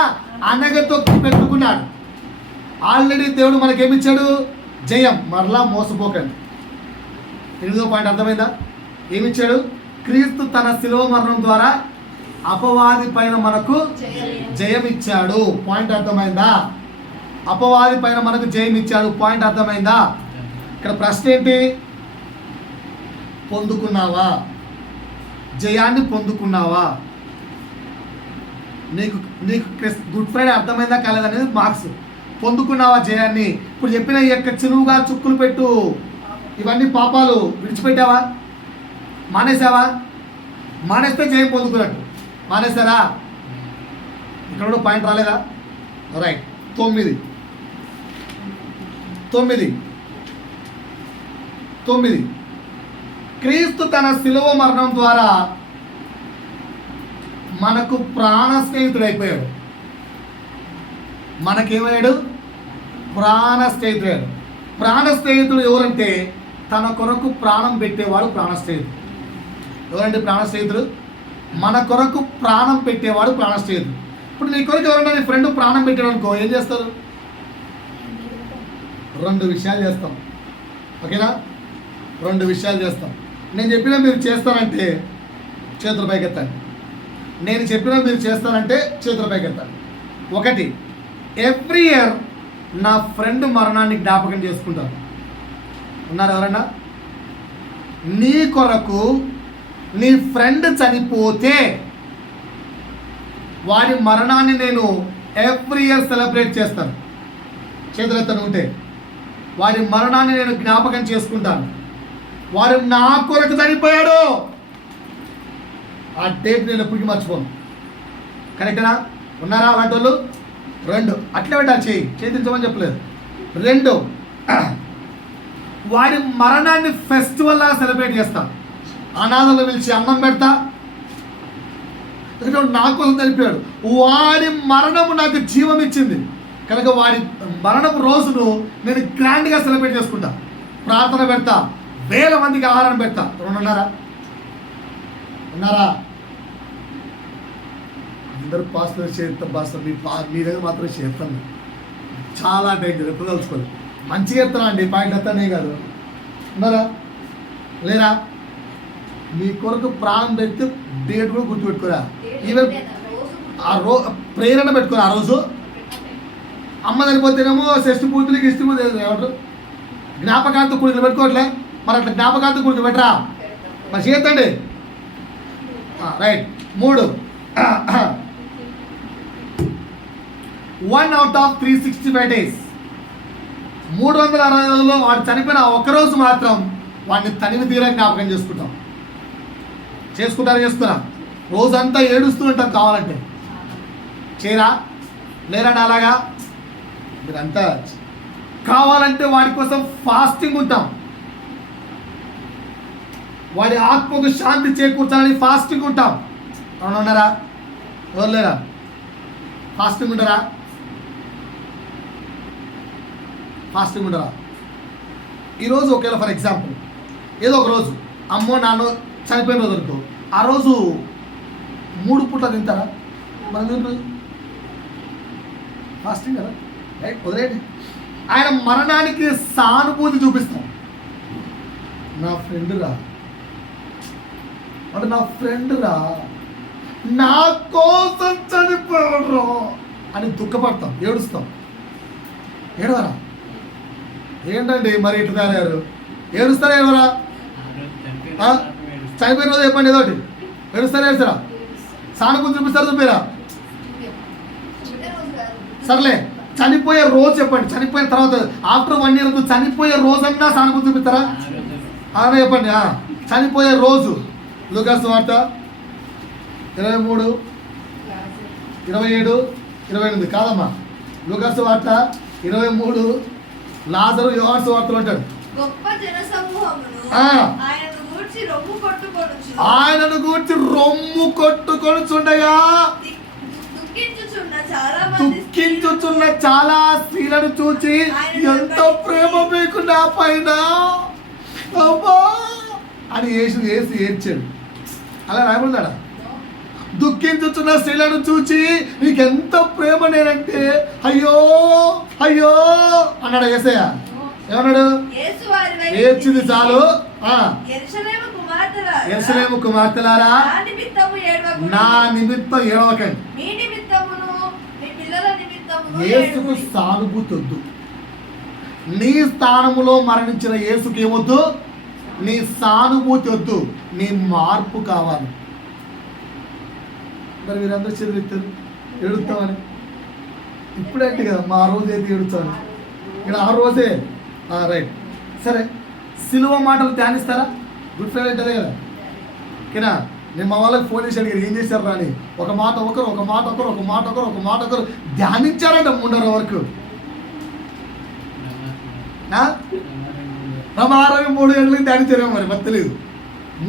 అనగతొక్కి పెట్టుకున్నాడు. ఆల్రెడీ దేవుడు మనకేమిచ్చాడు? జయం. మరలా మోసపోకండి. 8వ పాయింట్ అర్థమైందా? ఏమిచ్చాడు? క్రీస్తు తన శిలువ మరణం ద్వారా అపవాది పైన మనకు జయం ఇచ్చాడు. పాయింట్ అర్థమైందా? అపవాది పైన మనకు జయం ఇచ్చాడు. పాయింట్ అర్థమైందా? ఇక్కడ ప్రశ్న ఏంటి? పొందుకున్నావా? జయాన్ని పొందుకున్నావా? నీకు నీకు గుడ్ ఫ్రైడే అర్థమైందా కాలేదనేది మార్క్స్. పొందుకున్నావా జయాన్ని? ఇప్పుడు చెప్పిన ఈ యొక్క చిలువుగా చుక్కులు పెట్టు ఇవన్నీ పాపాలు విడిచిపెట్టావా? మానేసావా? మానేస్తే జయం పొందుకున్నట్టు. మానేశారా? ఇక్కడ కూడా పాయింట్ రాలేదా? రైట్. 9 క్రీస్తు తన శిలువ మరణం ద్వారా మనకు ప్రాణ స్నేహితుడైపోయాడు. మనకేమయ్యాడు? ప్రాణ స్నేహితుడు. ప్రాణ స్నేహితుడు ఎవరంటే తన కొరకు ప్రాణం పెట్టేవాడు ప్రాణ స్నేహితుడు. ఎవరంటే ప్రాణ స్నేహితుడు? మన కొరకు ప్రాణం పెట్టేవాడు ప్రాణ స్నేహితుడు. ఇప్పుడు నీ కొరకు ఎవరన్నా నీ ఫ్రెండ్ ప్రాణం పెట్టాడు అనుకో, ఏం చేస్తారు? 2 విషయాలు చేస్తాం. ఓకేనా? 2 విషయాలు చేస్తాం. నేను చెప్పినా మీరు చేస్తానంటే చేతుల పైకెత్తండి. నేను చెప్పినా మీరు చేస్తానంటే చేతుల పైకెత్తండి. 1, ఎవ్రీ ఇయర్ నా ఫ్రెండ్ మరణాన్ని జ్ఞాపకం చేసుకుంటాను. ఉన్నారు ఎవరన్నా? నీ కొరకు నీ ఫ్రెండ్ చనిపోతే వాడి మరణాన్ని నేను ఎవ్రీ ఇయర్ సెలబ్రేట్ చేస్తాను. చేతులెత్తను ఉంటే వాడి మరణాన్ని నేను జ్ఞాపకం చేసుకుంటాను. వాడు నా కొరకు చనిపోయాడు. ఆ డేట్ నేను ఎప్పటికీ మర్చిపోను. కరెక్టేనా? ఉన్నారా అలాంటి వాళ్ళు? 2 అట్లే పెట్టాలి. చేయించమని చెప్పలేదు. 2 వాడి మరణాన్ని ఫెస్టివల్ లాగా సెలబ్రేట్ చేస్తా. అనాథలు పిలిచి అన్నం పెడతా. ఎందుకంటే నా కోసం చనిపోయాడు. వాడి మరణము నాకు జీవం ఇచ్చింది కనుక వాడి మరణపు రోజును నేను గ్రాండ్గా సెలబ్రేట్ చేసుకుంటా. ప్రార్థన పెడతా. 1000 మందికి ఆహారం పెడతా. ఉన్నారా? అందరూ పాస్టర్ చేస్తాం. పాస్టర్ మీ దగ్గర మాత్రం చేస్తాను. చాలా డేంజర్. ఎప్పుడు కలుసుకోవాలి. మంచిగా ఎత్తారా అండి? పాయింట్ ఎత్తానే కాదు. ఉన్నారా? లేరా? మీ కొరకు ప్రాణం పెడితే డేట్ కూడా గుర్తుపెట్టుకోరా. ఈవెన్ ప్రేరణ పెట్టుకోరా. ఆ రోజు అమ్మ చనిపోతేనేమో షష్ఠి పూర్తులకి ఇష్టమో ఏమంటారు జ్ఞాపకాంత కుడికలు పెట్టుకోవట్లే. మరి అట్లా జ్ఞాపకాంత కుడికలు పెట్టరా? మరి చేయండి. రైట్. 3 1 out of 365 days 360 రోజుల్లో వాడు చనిపోయిన ఒక్కరోజు మాత్రం వాడిని తనివి తీరా జ్ఞాపకం చేసుకున్నా. రోజంతా ఏడుస్తూ ఉంటాం కావాలంటే. చేయరా? లేరండి అలాగా? మీరంతా కావాలంటే వాడి కోసం ఫాస్టింగ్ ఉంటాం. వాడి ఆత్మకు శాంతి చేకూర్చాలని ఫాస్టింగ్ ఉంటాం. అవును. ఉన్నారా? ఎవరు లేరా? ఫాస్టింగ్ ఉంటారా? ఈరోజు ఒకవేళ ఫర్ ఎగ్జాంపుల్ ఏదో ఒక రోజు అమ్మో నాన్న చనిపోయిన రోజు అనుకో, ఆ రోజు 3 పూట్ల తింటారా? మనం తింటారు ఫాస్టింగ్ కదా. రైట్. వదిలేండి. ఆయన మరణానికి సానుభూతి చూపిస్తాం. నా ఫ్రెండ్ రా నా కోసం చనిపోడు అని దుఃఖపడతాం, ఏడుస్తాం. ఏడవరా? ఏంటండి మరి ఇట్లా తయారయ్యారు? ఏడుస్తారా ఏడవరా? చనిపోయిన రోజు చెప్పండి ఏదోటి. ఏడుస్తారా? సానుభూతి చూపిరా? సర్లే, చనిపోయే రోజు చెప్పండి. చనిపోయిన తర్వాత ఆఫ్టర్ 1 year చనిపోయే రోజన్నా సానుభూతి చూపిస్తారా? అలానే చెప్పండి. చనిపోయే రోజు లూకాసు వార్త 23, 27, 28 కాదమ్మా. లూకాసు వార్త 23 లాజరు యోహాను వార్తలో ఉంటాడు. గొప్ప జనసమూహమును ఆయనను గూర్చి రొమ్ము కొట్టుకొనుచుండగా దుఃఖించుచున్న చాలా స్త్రీలను చూచి ఎంత ప్రేమ మీకు నా పైన అని యేసు ఏడ్చాడు. అలా రాయబడ్డాడా? దుఃఖించుచున్న స్త్రీలను చూచి నీకెంత ప్రేమ నేనంటే అయ్యో అయ్యో అన్నాడు యేసయ్య. ఏమన్నాడు? ఏడ్చింది చాలు యెరూషలేము కుమార్తెలారా, యెరూషలేము కుమార్తెలారా, నా నిమిత్తము ఏడవకుడి. నా నిమిత్తం ఏడవకండి. మీ నిమిత్తమును మీ పిల్లల నిమిత్తమును యేసుకు ఏడవుడి. సానుభూతి వద్దు. నీ స్థానములో మరణించిన యేసుకి ఏమొద్దు? నీ సానుభూతి వద్దు, నీ మార్పు కావాలి. మరి మీరందరూ చదివిస్తారు ఏడుస్తామని ఇప్పుడంటే కదా మా రోజు అయితే ఏడుస్తామని ఇక్కడ ఆ రోజే రైట్. సరే, సిలువ మాటలు ధ్యానిస్తారా? గుడ్ ఫ్రైడే అంటే కదా. ఓకేనా? నేను మా వాళ్ళకి ఫోన్ చేసి అడిగారు ఏం చేశారు రాని. ఒక మాట ఒకరు, ఒక మాట ఒకరు, ఒక మాట ఒకరు, ఒక మాట ఒకరు ధ్యానించారంట 3:30 వరకు. రమారవి 3 గంటలకు ధ్యానించారేమో మరి మరి తెలియదు.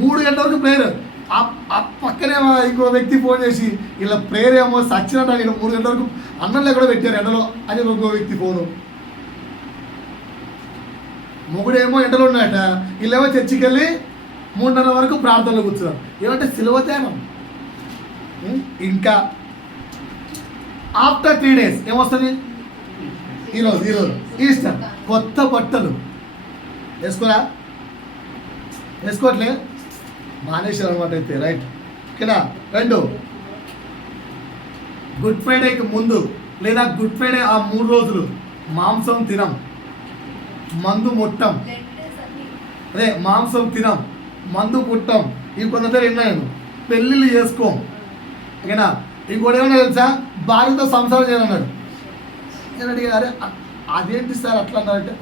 3 గంటల వరకు ప్రేయర్. ఆ పక్కనే ఇంకో వ్యక్తి ఫోన్ చేసి ఇలా ప్రేయర్ ఏమో సచ్చినట్టు నేను 3 గంటల వరకు అన్నంలో కూడా పెట్టారు ఎండలో అని ఇంకో వ్యక్తి ఫోను. మొగుడేమో ఎండలో ఉన్నాయట, వీళ్ళేమో చర్చికి వెళ్ళి 3:30 వరకు ప్రార్థనలో కూర్చున్నారు. ఏమంటే సిలువ ధ్యానం. ఇంకా ఆఫ్టర్ 3 days ఏమొస్తుంది? ఈరోజు ఈస్టర్. కొత్త బట్టలు వేసుకోరా? వేసుకోవట్లే, మానేశారు అనమాట అయితే. రైట్. ఓకేనా? 2 గుడ్ ఫ్రైడేకి ముందు లేదా గుడ్ ఫ్రైడే ఆ 3 రోజులు మాంసం తినం, మందు ముట్టం. అదే మాంసం తినం, మందు పుట్టం. ఇవి కొందరు విన్నాను. పెళ్ళిళ్ళు చేసుకోం. ఓకేనా? ఇంకోటి ఏమన్నా తెలుసా? భార్యతో సంసారం చేయనన్నాడు. నేను అడిగా, అరే అదేంటి సార్ అట్లా అన్నారంటే,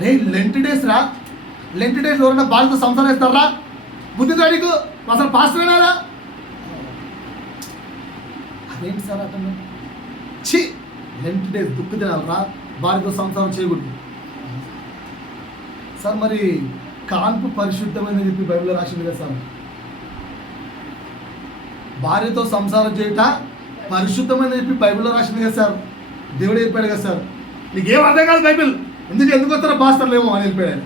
రే లెంట్ డేస్ రా, లెంట్ డేస్ ఎవరైనా భార్యతో సంసారం చేస్తారా? బుద్ధి అడిగు, అసలు పాస్టర్ అయినారా? అదేంటి సార్ అట్లా? ఛీ, లెంట్ డేస్ దుక్కు తినాలరా, భార్యతో సంసారం చేయకూడదు సార్. మరి కాన్పు పరిశుద్ధమైనది చెప్పి బైబిల్లో రాసింది కదా సార్. భార్యతో సంసారం చేయుట పరిశుద్ధమైనది చెప్పి బైబిల్లో రాసింది కదా సార్. దేవుడు చెప్పాడు కదా సార్. నీకేం అర్థం కాదు బైబిల్, ఎందుకు వస్తారో పాస్టర్లు ఏమో అని వెళ్ళిపోయాడు.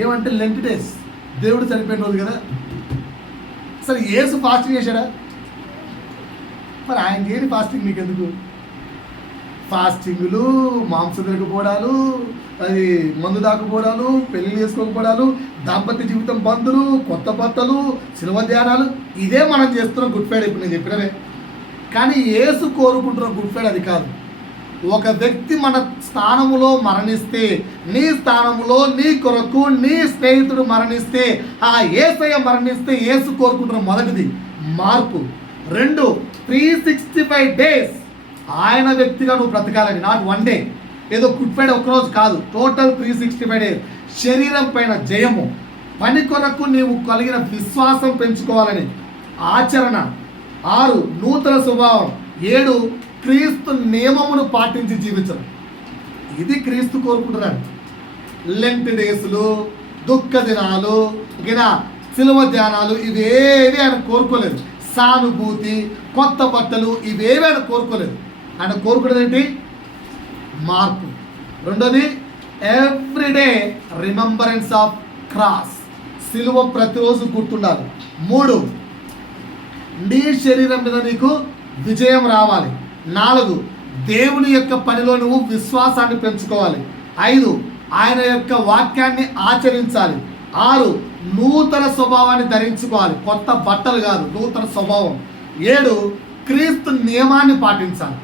ఏమంటే లెంట్ డేస్, దేవుడు చనిపోయిన రోజు కదా. సరే యేసు ఫాస్టింగ్ చేశాడా? మరి ఆయన చేయని ఫాస్టింగ్ మీకు ఎందుకు? ఫాస్టింగ్లు, మాంసం తిరగపోవడాలు, అది మందు దాకపోవడాలు, పెళ్లి చేసుకోకపోవడాలు, దాంపత్య జీవితం బంధులు, కొత్త బట్టలు, సిలువ ధ్యానాలు, ఇదే మనం చేస్తున్నాం గుడ్ ఫ్రైడే. ఇప్పుడు నేను చెప్పినవే. కానీ యేసు కోరుకుంటున్న గుడ్ ఫ్రైడే అది కాదు. ఒక వ్యక్తి మన స్థానములో మరణిస్తే, నీ స్థానములో నీ కొరకు నీ స్నేహితుడు మరణిస్తే, ఆ యేసయ్య మరణిస్తే యేసు కోరుకుంటున్న మొదటిది మార్పు. 2 365 days ఆయన వ్యక్తిగా నువ్వు బ్రతకాలని. నాట్ 1 day, ఏదో గుడ్ ఫ్రైడే ఒక్కరోజు కాదు, టోటల్ 365 days. శరీరం పైన జయము, పని కొరకు నీవు కలిగిన విశ్వాసం పెంచుకోవాలని ఆచరణ. 6 నూతన స్వభావం. 7 క్రీస్తు నియమమును పాటించి జీవించడం. ఇది క్రీస్తు కోరుకుంటున్నాడు. లెంట్ డేస్లు, దుఃఖ దినాలు, సిలువ ధ్యానాలు ఇవేవి ఆయన కోరుకోలేదు. సానుభూతి, కొత్త బట్టలు ఇవేవి ఆయన కోరుకోలేదు. ఆయన కోరుకునేది ఏంటి? మార్పు. 2ది ఎవ్రీడే రిమెంబరెన్స్ ఆఫ్ క్రాస్. సిలువ ప్రతిరోజు గుర్తుండాలి. 3 నీ శరీరం మీద నీకు విజయం రావాలి. 4 దేవుని యొక్క పనిలో నువ్వు విశ్వాసాన్ని పెంచుకోవాలి. 5 ఆయన యొక్క వాక్యాన్ని ఆచరించాలి. 6 నూతన స్వభావాన్ని ధరించుకోవాలి, కొత్త బట్టలు కాదు, నూతన స్వభావం. 7 క్రీస్తు నియమాన్ని పాటించాలి.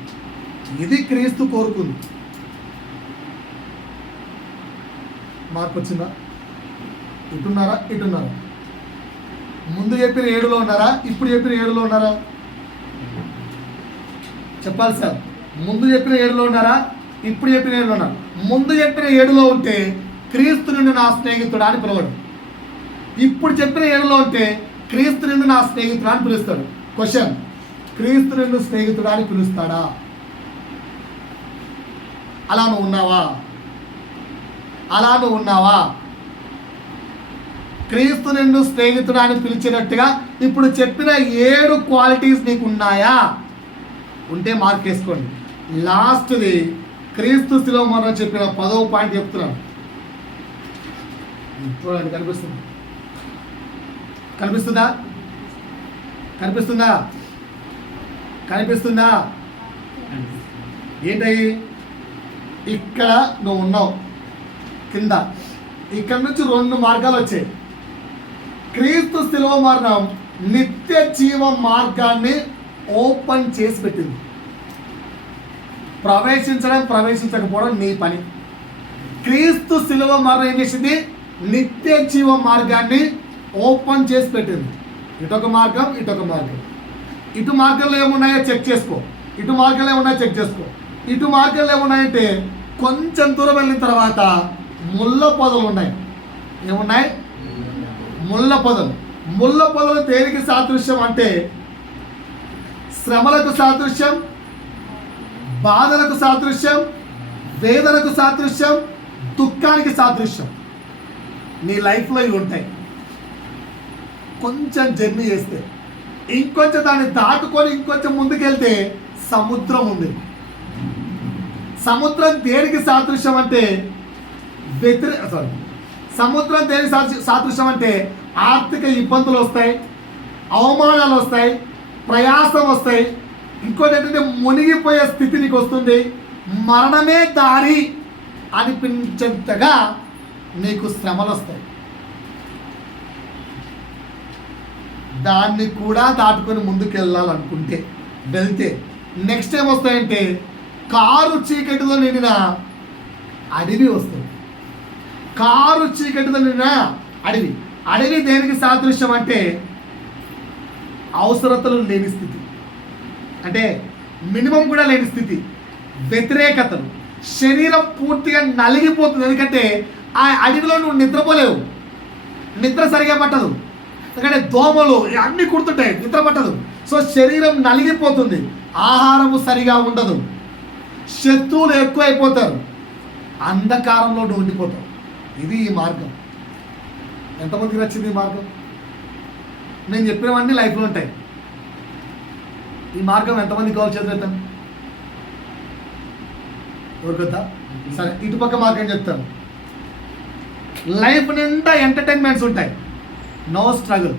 ఇది క్రీస్తు కోరుకుంది. మార్పు వచ్చిందా? ఇటున్నారా? ఇటున్నారా? ముందు చెప్పిన 7లో ఉన్నారా? ఇప్పుడు చెప్పిన 7లో ఉన్నారా? చెప్పాలి సార్. ముందు చెప్పిన 7లో ఉన్నారా? ఇప్పుడు చెప్పిన 7లో ఉన్నారు. ముందు చెప్పిన 7లో ఉంటే క్రీస్తు నుండి నా స్నేహితుడా అని పిలవడు. ఇప్పుడు చెప్పిన 7లో ఉంటే క్రీస్తు నుండి నా స్నేహితుడా అని పిలుస్తాడు. క్వశ్చన్, క్రీస్తు నుండి స్నేహితుడా అని పిలుస్తాడా? అలా నువ్వు ఉన్నావా? అలా నువ్వు ఉన్నావా? క్రీస్తు నిన్ను స్నేహితుడా అని పిలిచినట్టుగా ఇప్పుడు చెప్పిన 7 క్వాలిటీస్ నీకు ఉన్నాయా? ఉంటే మార్క్ వేసుకోండి. లాస్ట్ది క్రీస్తు శిలువ మరణం చెప్పిన 10వ పాయింట్ చెప్తున్నాను. చూడండి, కనిపిస్తుంది? కనిపిస్తుందా? కనిపిస్తుందా? కనిపిస్తుందా? ఏంటయ్యి? ఇక్కడ నువ్వు ఉన్నావు కింద, ఇక్కడ నుంచి 2 మార్గాలు వచ్చాయి. క్రీస్తు శిలువ మరణం నిత్య జీవ మార్గాన్ని ఓపెన్ చేసి పెట్టింది. ప్రవేశించడం ప్రవేశించకపోవడం నీ పని. క్రీస్తు శిలువ మరణం ఏం చేసింది? నిత్య జీవ మార్గాన్ని ఓపెన్ చేసి పెట్టింది. ఇటొక మార్గం, ఇటొక మార్గం. ఇటు మార్గంలో ఏమున్నాయో చెక్ చేసుకో, ఇటు మార్గంలో ఏమున్నాయో చెక్ చేసుకో. ఇటు మార్గంలో ఏమున్నాయంటే కొంచెం దూరం వెళ్ళిన తర్వాత ముళ్ళ పొదలు ఉన్నాయి. ఏమున్నాయి? ముళ్ళ పొదలు. ముళ్ళ పొదలు దేనికి సాదృశ్యం అంటే శ్రమలకు సాదృశ్యం, బాధలకు సాదృశ్యం, వేదనకు సాదృశ్యం, దుఃఖానికి సాదృశ్యం. నీ లైఫ్లో ఇవి ఉంటాయి. కొంచెం జర్నీ చేస్తే, ఇంకొంచెం దాన్ని దాటుకొని ఇంకొంచెం ముందుకెళ్తే సముద్రం ఉంది. సముద్రం దేనికి సాదృశ్యం అంటే సముద్రం దేనికి సాదృశ్యం అంటే ఆర్థిక ఇబ్బందులు వస్తాయి, అవమానాలు వస్తాయి, ప్రయాసం వస్తాయి. ఇంకోటి ఏంటంటే మునిగిపోయే స్థితి నీకు వస్తుంది. మరణమే దారి అనిపించేంతగా నీకు శ్రమలు వస్తాయి. దాన్ని కూడా దాటుకొని ముందుకు వెళ్ళాలనుకుంటే వెళ్తే నెక్స్ట్ ఏం వస్తాయంటే కారు చీకటిలో నిండిన అడవి వస్తుంది. కారు చీకటిలో నిండిన అడవి. అడవి దేనికి సాదృశ్యం అంటే అవసరతలు లేని స్థితి, అంటే మినిమం కూడా లేని స్థితి, వ్యతిరేకతలు. శరీరం పూర్తిగా నలిగిపోతుంది. ఎందుకంటే ఆ అడవిలో నువ్వు నిద్రపోలేవు, నిద్ర సరిగా పట్టదు. ఎందుకంటే దోమలు అన్నీ కుడుతుంటాయి, నిద్ర పట్టదు. సో శరీరం నలిగిపోతుంది, ఆహారము సరిగా ఉండదు, శత్రువులు ఎక్కువైపోతారు, అంధకారంలో నువ్వు ఉండిపోతావు. ఇది ఈ మార్గం. ఎంతమందికి నచ్చింది ఈ మార్గం? నేను చెప్పినవన్నీ లైఫ్లో ఉంటాయి. ఈ మార్గం ఎంతమంది కాల్ చేద్దాం? ఓకేదా? సరే, ఇటుపక్క మార్గం చెప్తాను. లైఫ్ నిండా ఎంటర్టైన్మెంట్స్ ఉంటాయి, నో స్ట్రగుల్.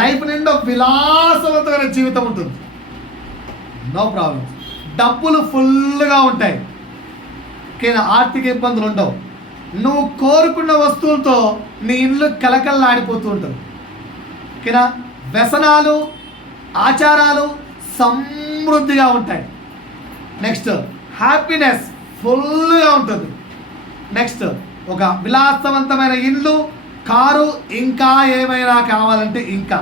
లైఫ్ నిండా విలాసవంతమైన జీవితం ఉంటుంది, నో ప్రాబ్లం. డబ్బులు ఫుల్గా ఉంటాయి, కానీ ఆర్థిక ఇబ్బందులు ఉండవు. నువ్వు కోరుకున్న వస్తువులతో నీ ఇల్లు కలకల్లాడిపోతూ ఉంటుంది. ఓకేనా? వ్యసనాలు, ఆచారాలు సమృద్ధిగా ఉంటాయి. నెక్స్ట్ హ్యాపీనెస్ ఫుల్గా ఉంటుంది. నెక్స్ట్ ఒక విలాసవంతమైన ఇల్లు, కారు, ఇంకా ఏమైనా కావాలంటే ఇంకా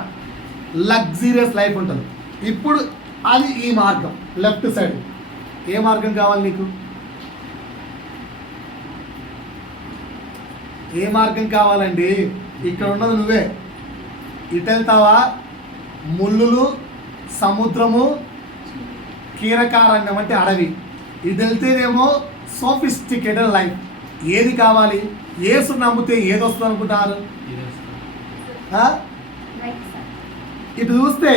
లగ్జీరియస్ లైఫ్ ఉంటుంది. ఇప్పుడు అది ఈ మార్గం. లెఫ్ట్ సైడ్ ఏ మార్గం కావాలి నీకు? ఏ మార్గం కావాలండి? ఇక్కడ ఉన్నది నువ్వే. ఇటు వెళ్తావా? ముళ్ళులు, సముద్రము, కీరకారణ్యం అంటే అడవి. ఇటు వెళ్తేనేమో సోఫిస్టికేటెడ్ లైఫ్. ఏది కావాలి? యేసు నమ్మితే ఏది వస్తుంది అనుకుంటారు? ఇటు చూస్తే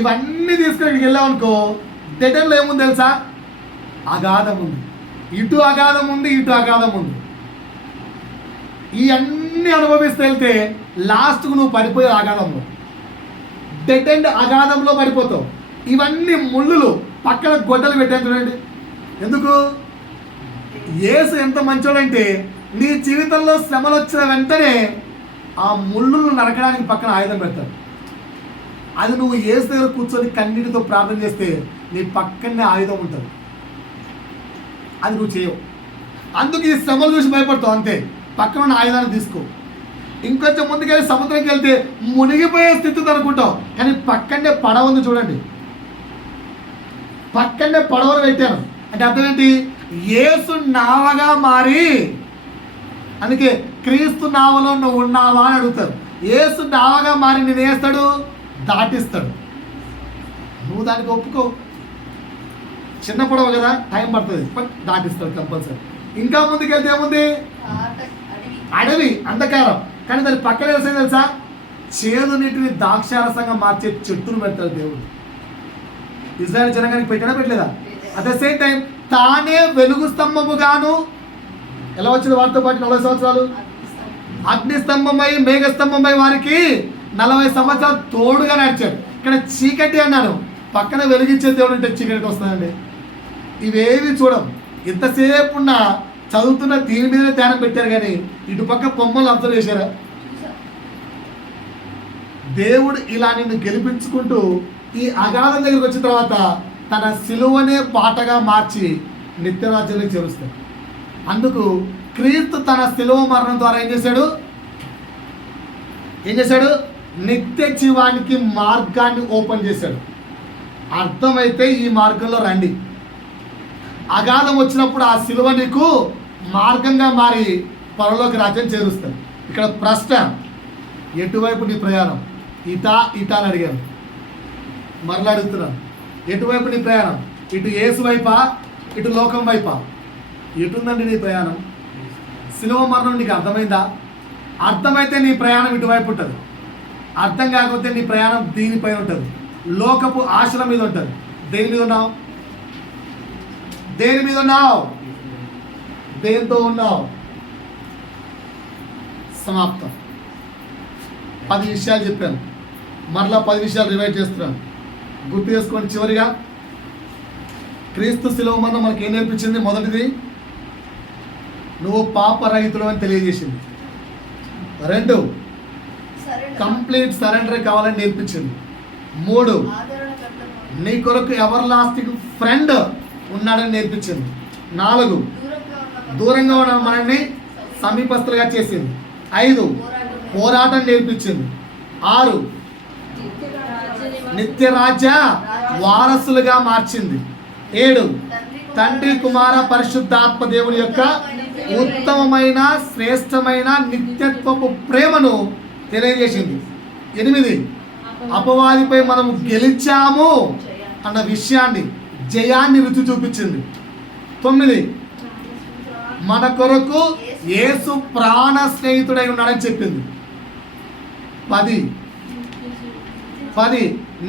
ఇవన్నీ తీసుకొని ఇక్కడికి వెళ్ళామనుకో, డెటర్లో ఏముంది తెలుసా? అగాధం ఉంది. ఇటు అగాధం ఉంది, ఇటు అగాధం ఉంది. ఇవన్నీ అనుభవిస్తే వెళ్తే లాస్ట్కు నువ్వు పడిపోయే అగాధంలో, డెడ్ అండ్ అగాధంలో పడిపోతావు. ఇవన్నీ ముళ్ళులు, పక్కన గొడ్డలు పెట్టాను చూడండి. ఎందుకు? యేసు ఎంత మంచోడంటే నీ జీవితంలో శ్రమలు వచ్చిన వెంటనే ఆ ముళ్ళులను నరకడానికి పక్కన ఆయుధం పెడతాడు. అది నువ్వు యేసు దగ్గర కూర్చొని కన్నీటితో ప్రార్థన చేస్తే నీ పక్కనే ఆయుధం ఉంటుంది. అది నువ్వు చేయవు. అందుకు ఈ శ్రమలు చూసి భయపడతావు అంతే. పక్కన ఉన్న ఆయుధాన్ని తీసుకో. ఇంకొంచెం ముందుకెళ్ళి సముద్రంకి వెళ్తే మునిగిపోయే స్థితి అనుకుంటావు, కానీ పక్కనే పడవ ఉంది చూడండి. పక్కనే పడవలు పెట్టాను అంటే అర్థం ఏంటి? యేసు నావగా మారి, అందుకే క్రీస్తు నావలో నువ్వు ఉన్నావా అని అడుగుతారు. యేసు నావగా మారి నేను వేస్తాడు, దాటిస్తాడు. నువ్వు దానికి ఒప్పుకో. చిన్న పడవ కదా, టైం పడుతుంది, బట్ దాటిస్తాడు కంపల్సరీ. ఇంకా ముందుకెళ్తే ఏముంది? అడవి, అంధకారం. కానీ దాని పక్కన వేసే తెలుసా? చేదు నీటిని ద్రాక్షారసంగా మార్చే చెట్టును పెడతాడు దేవుడు. ఇజ్రాయెల్ జనాంగానికి పెట్టాడా పెట్టలేదా? అట్ ద సేమ్ టైం తానే వెలుగు స్తంభముగాను, ఎలా వచ్చింది వారితో పాటు 40 సంవత్సరాలు అగ్ని స్తంభమై మేఘస్తంభమై వారికి 40 సంవత్సరాలు తోడుగా నడిచాడు. ఇక్కడ చీకటి అన్నాడు, పక్కన వెలిగించే దేవుడు అంటే చీకటి వస్తుందండి. ఇవేవి చూడం. ఇంతసేపు ఉన్న చదువుతున్న దీని మీదనే ధ్యానం పెట్టారు కానీ ఇటు పక్క బొమ్మలు అబ్జర్వ్ చేశారా? దేవుడు ఇలా నిన్ను గెలిపించుకుంటూ ఈ అగాధం దగ్గరికి వచ్చిన తర్వాత తన సిలువనే పాటగా మార్చి నిత్యరాజ్యానికి చేరుస్తాడు. అందుకు క్రీస్తు తన సిలువ మరణం ద్వారా ఏం చేశాడు? నిత్య జీవానికి మార్గాన్ని ఓపెన్ చేశాడు. అర్థమైతే ఈ మార్గంలో రండి. అగాధం వచ్చినప్పుడు ఆ సిలువ నీకు మార్గంగా మారి పరలోక రాజ్యం చేరుస్తాడు. ఇక్కడ ప్రశ్న, ఎటువైపు నీ ప్రయాణం? ఇటా అని అడిగాను, మరలా అడుగుతున్నాను. ఎటువైపు నీ ప్రయాణం? ఇటు యేసు వైపా, ఇటు లోకం వైపా? ఎటుందండి నీ ప్రయాణం? సిలువ మరణం నీకు అర్థమైందా? అర్థమైతే నీ ప్రయాణం ఇటువైపు ఉంటుంది. అర్థం కాకపోతే నీ ప్రయాణం దీనిపైన ఉంటుంది, లోకపు ఆశల మీద ఉంటుంది. దేని మీద ఉన్నావు? దేంతో ఉన్నావు? సమాప్తం. 10 విషయాలు చెప్పాను, మరలా 10 విషయాలు రివైజ్ చేస్తున్నాను. గుర్తు చేసుకోండి. చివరిగా క్రీస్తు శిలువ మరణం మనకి ఏం నేర్పించింది? మొదటిది, నువ్వు పాపరహితుడు అని తెలియజేసింది. 2, కంప్లీట్ సరెండర్ కావాలని నేర్పించింది. 3, నీ కొరకు ఎవర్ లాస్టింగ్ ఫ్రెండ్ ఉన్నాడని నేర్పించింది. 4, దూరంగా ఉన్న మనల్ని సమీపస్తులుగా చేసింది. 5, పోరాటం నేర్పించింది. 6, నిత్య రాజ్య వారసులుగా మార్చింది. 7, తండ్రి కుమార పరిశుద్ధాత్మ దేవుని యొక్క ఉత్తమమైన శ్రేష్టమైన నిత్యత్వపు ప్రేమను తెలియజేసింది. 8, అపవాదిపై మనము గెలిచాము అన్న విషయాన్ని, జయాన్ని రుచి చూపించింది. 9, మన కొరకు యేసు ప్రాణ స్నేహితుడై ఉన్నాడని చెప్పింది. 10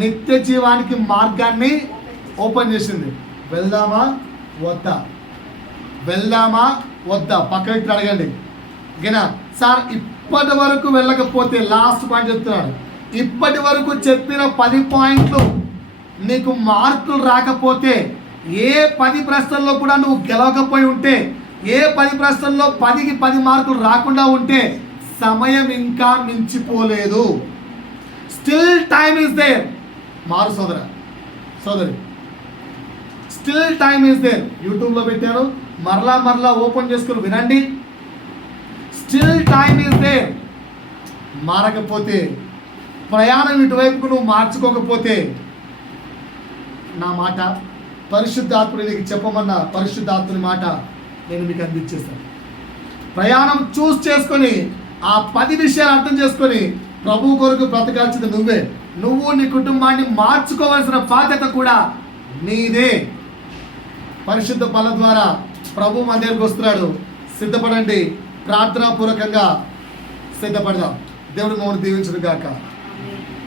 నిత్య జీవానికి మార్గాన్ని ఓపెన్ చేసింది. వెళ్దామా వద్దా? పక్క వ్యక్తి అడగండి. గినా సార్ ఇప్పటి వరకు వెళ్ళకపోతే, లాస్ట్ పాయింట్ చెప్తున్నాడు, ఇప్పటి వరకు చెప్పిన 10 పాయింట్లు నీకు మార్కులు రాకపోతే, ఏ 10 ప్రశ్నల్లో కూడా నువ్వు గెలవకపోయి ఉంటే, ఏ 10 ప్రశ్నల్లో 10కి 10 మార్కులు రాకుండా ఉంటే, సమయం ఇంకా మించిపోలేదు. Still time is there. మారు సోదరి, స్టిల్ టైమ్ ఈస్ దేర్. యూట్యూబ్లో పెట్టారు, మరలా ఓపెన్ చేసుకుని వినండి. Still time is there. మారకపోతే, ప్రయాణం ఇటువైపుకు నువ్వు మార్చుకోకపోతే, నా మాట, పరిశుద్ధాత్ముడు నీకు చెప్పమన్న పరిశుద్ధాత్ముని మాట నేను మీకు అందించేస్తాను. ప్రయాణం చూస్ చేసుకొని ఆ 10 విషయాలు అర్థం చేసుకొని ప్రభు కొరకు బ్రతకాల్సింది నువ్వే. నువ్వు నీ కుటుంబాన్ని మార్చుకోవాల్సిన బాధ్యత కూడా నీదే. పరిశుద్ధ బలం ద్వారా ప్రభు మన దగ్గరికి వస్తున్నాడు. సిద్ధపడండి, ప్రార్థనాపూర్వకంగా సిద్ధపడదాం. దేవుడు మమ్మల్ని దీవించును గాక.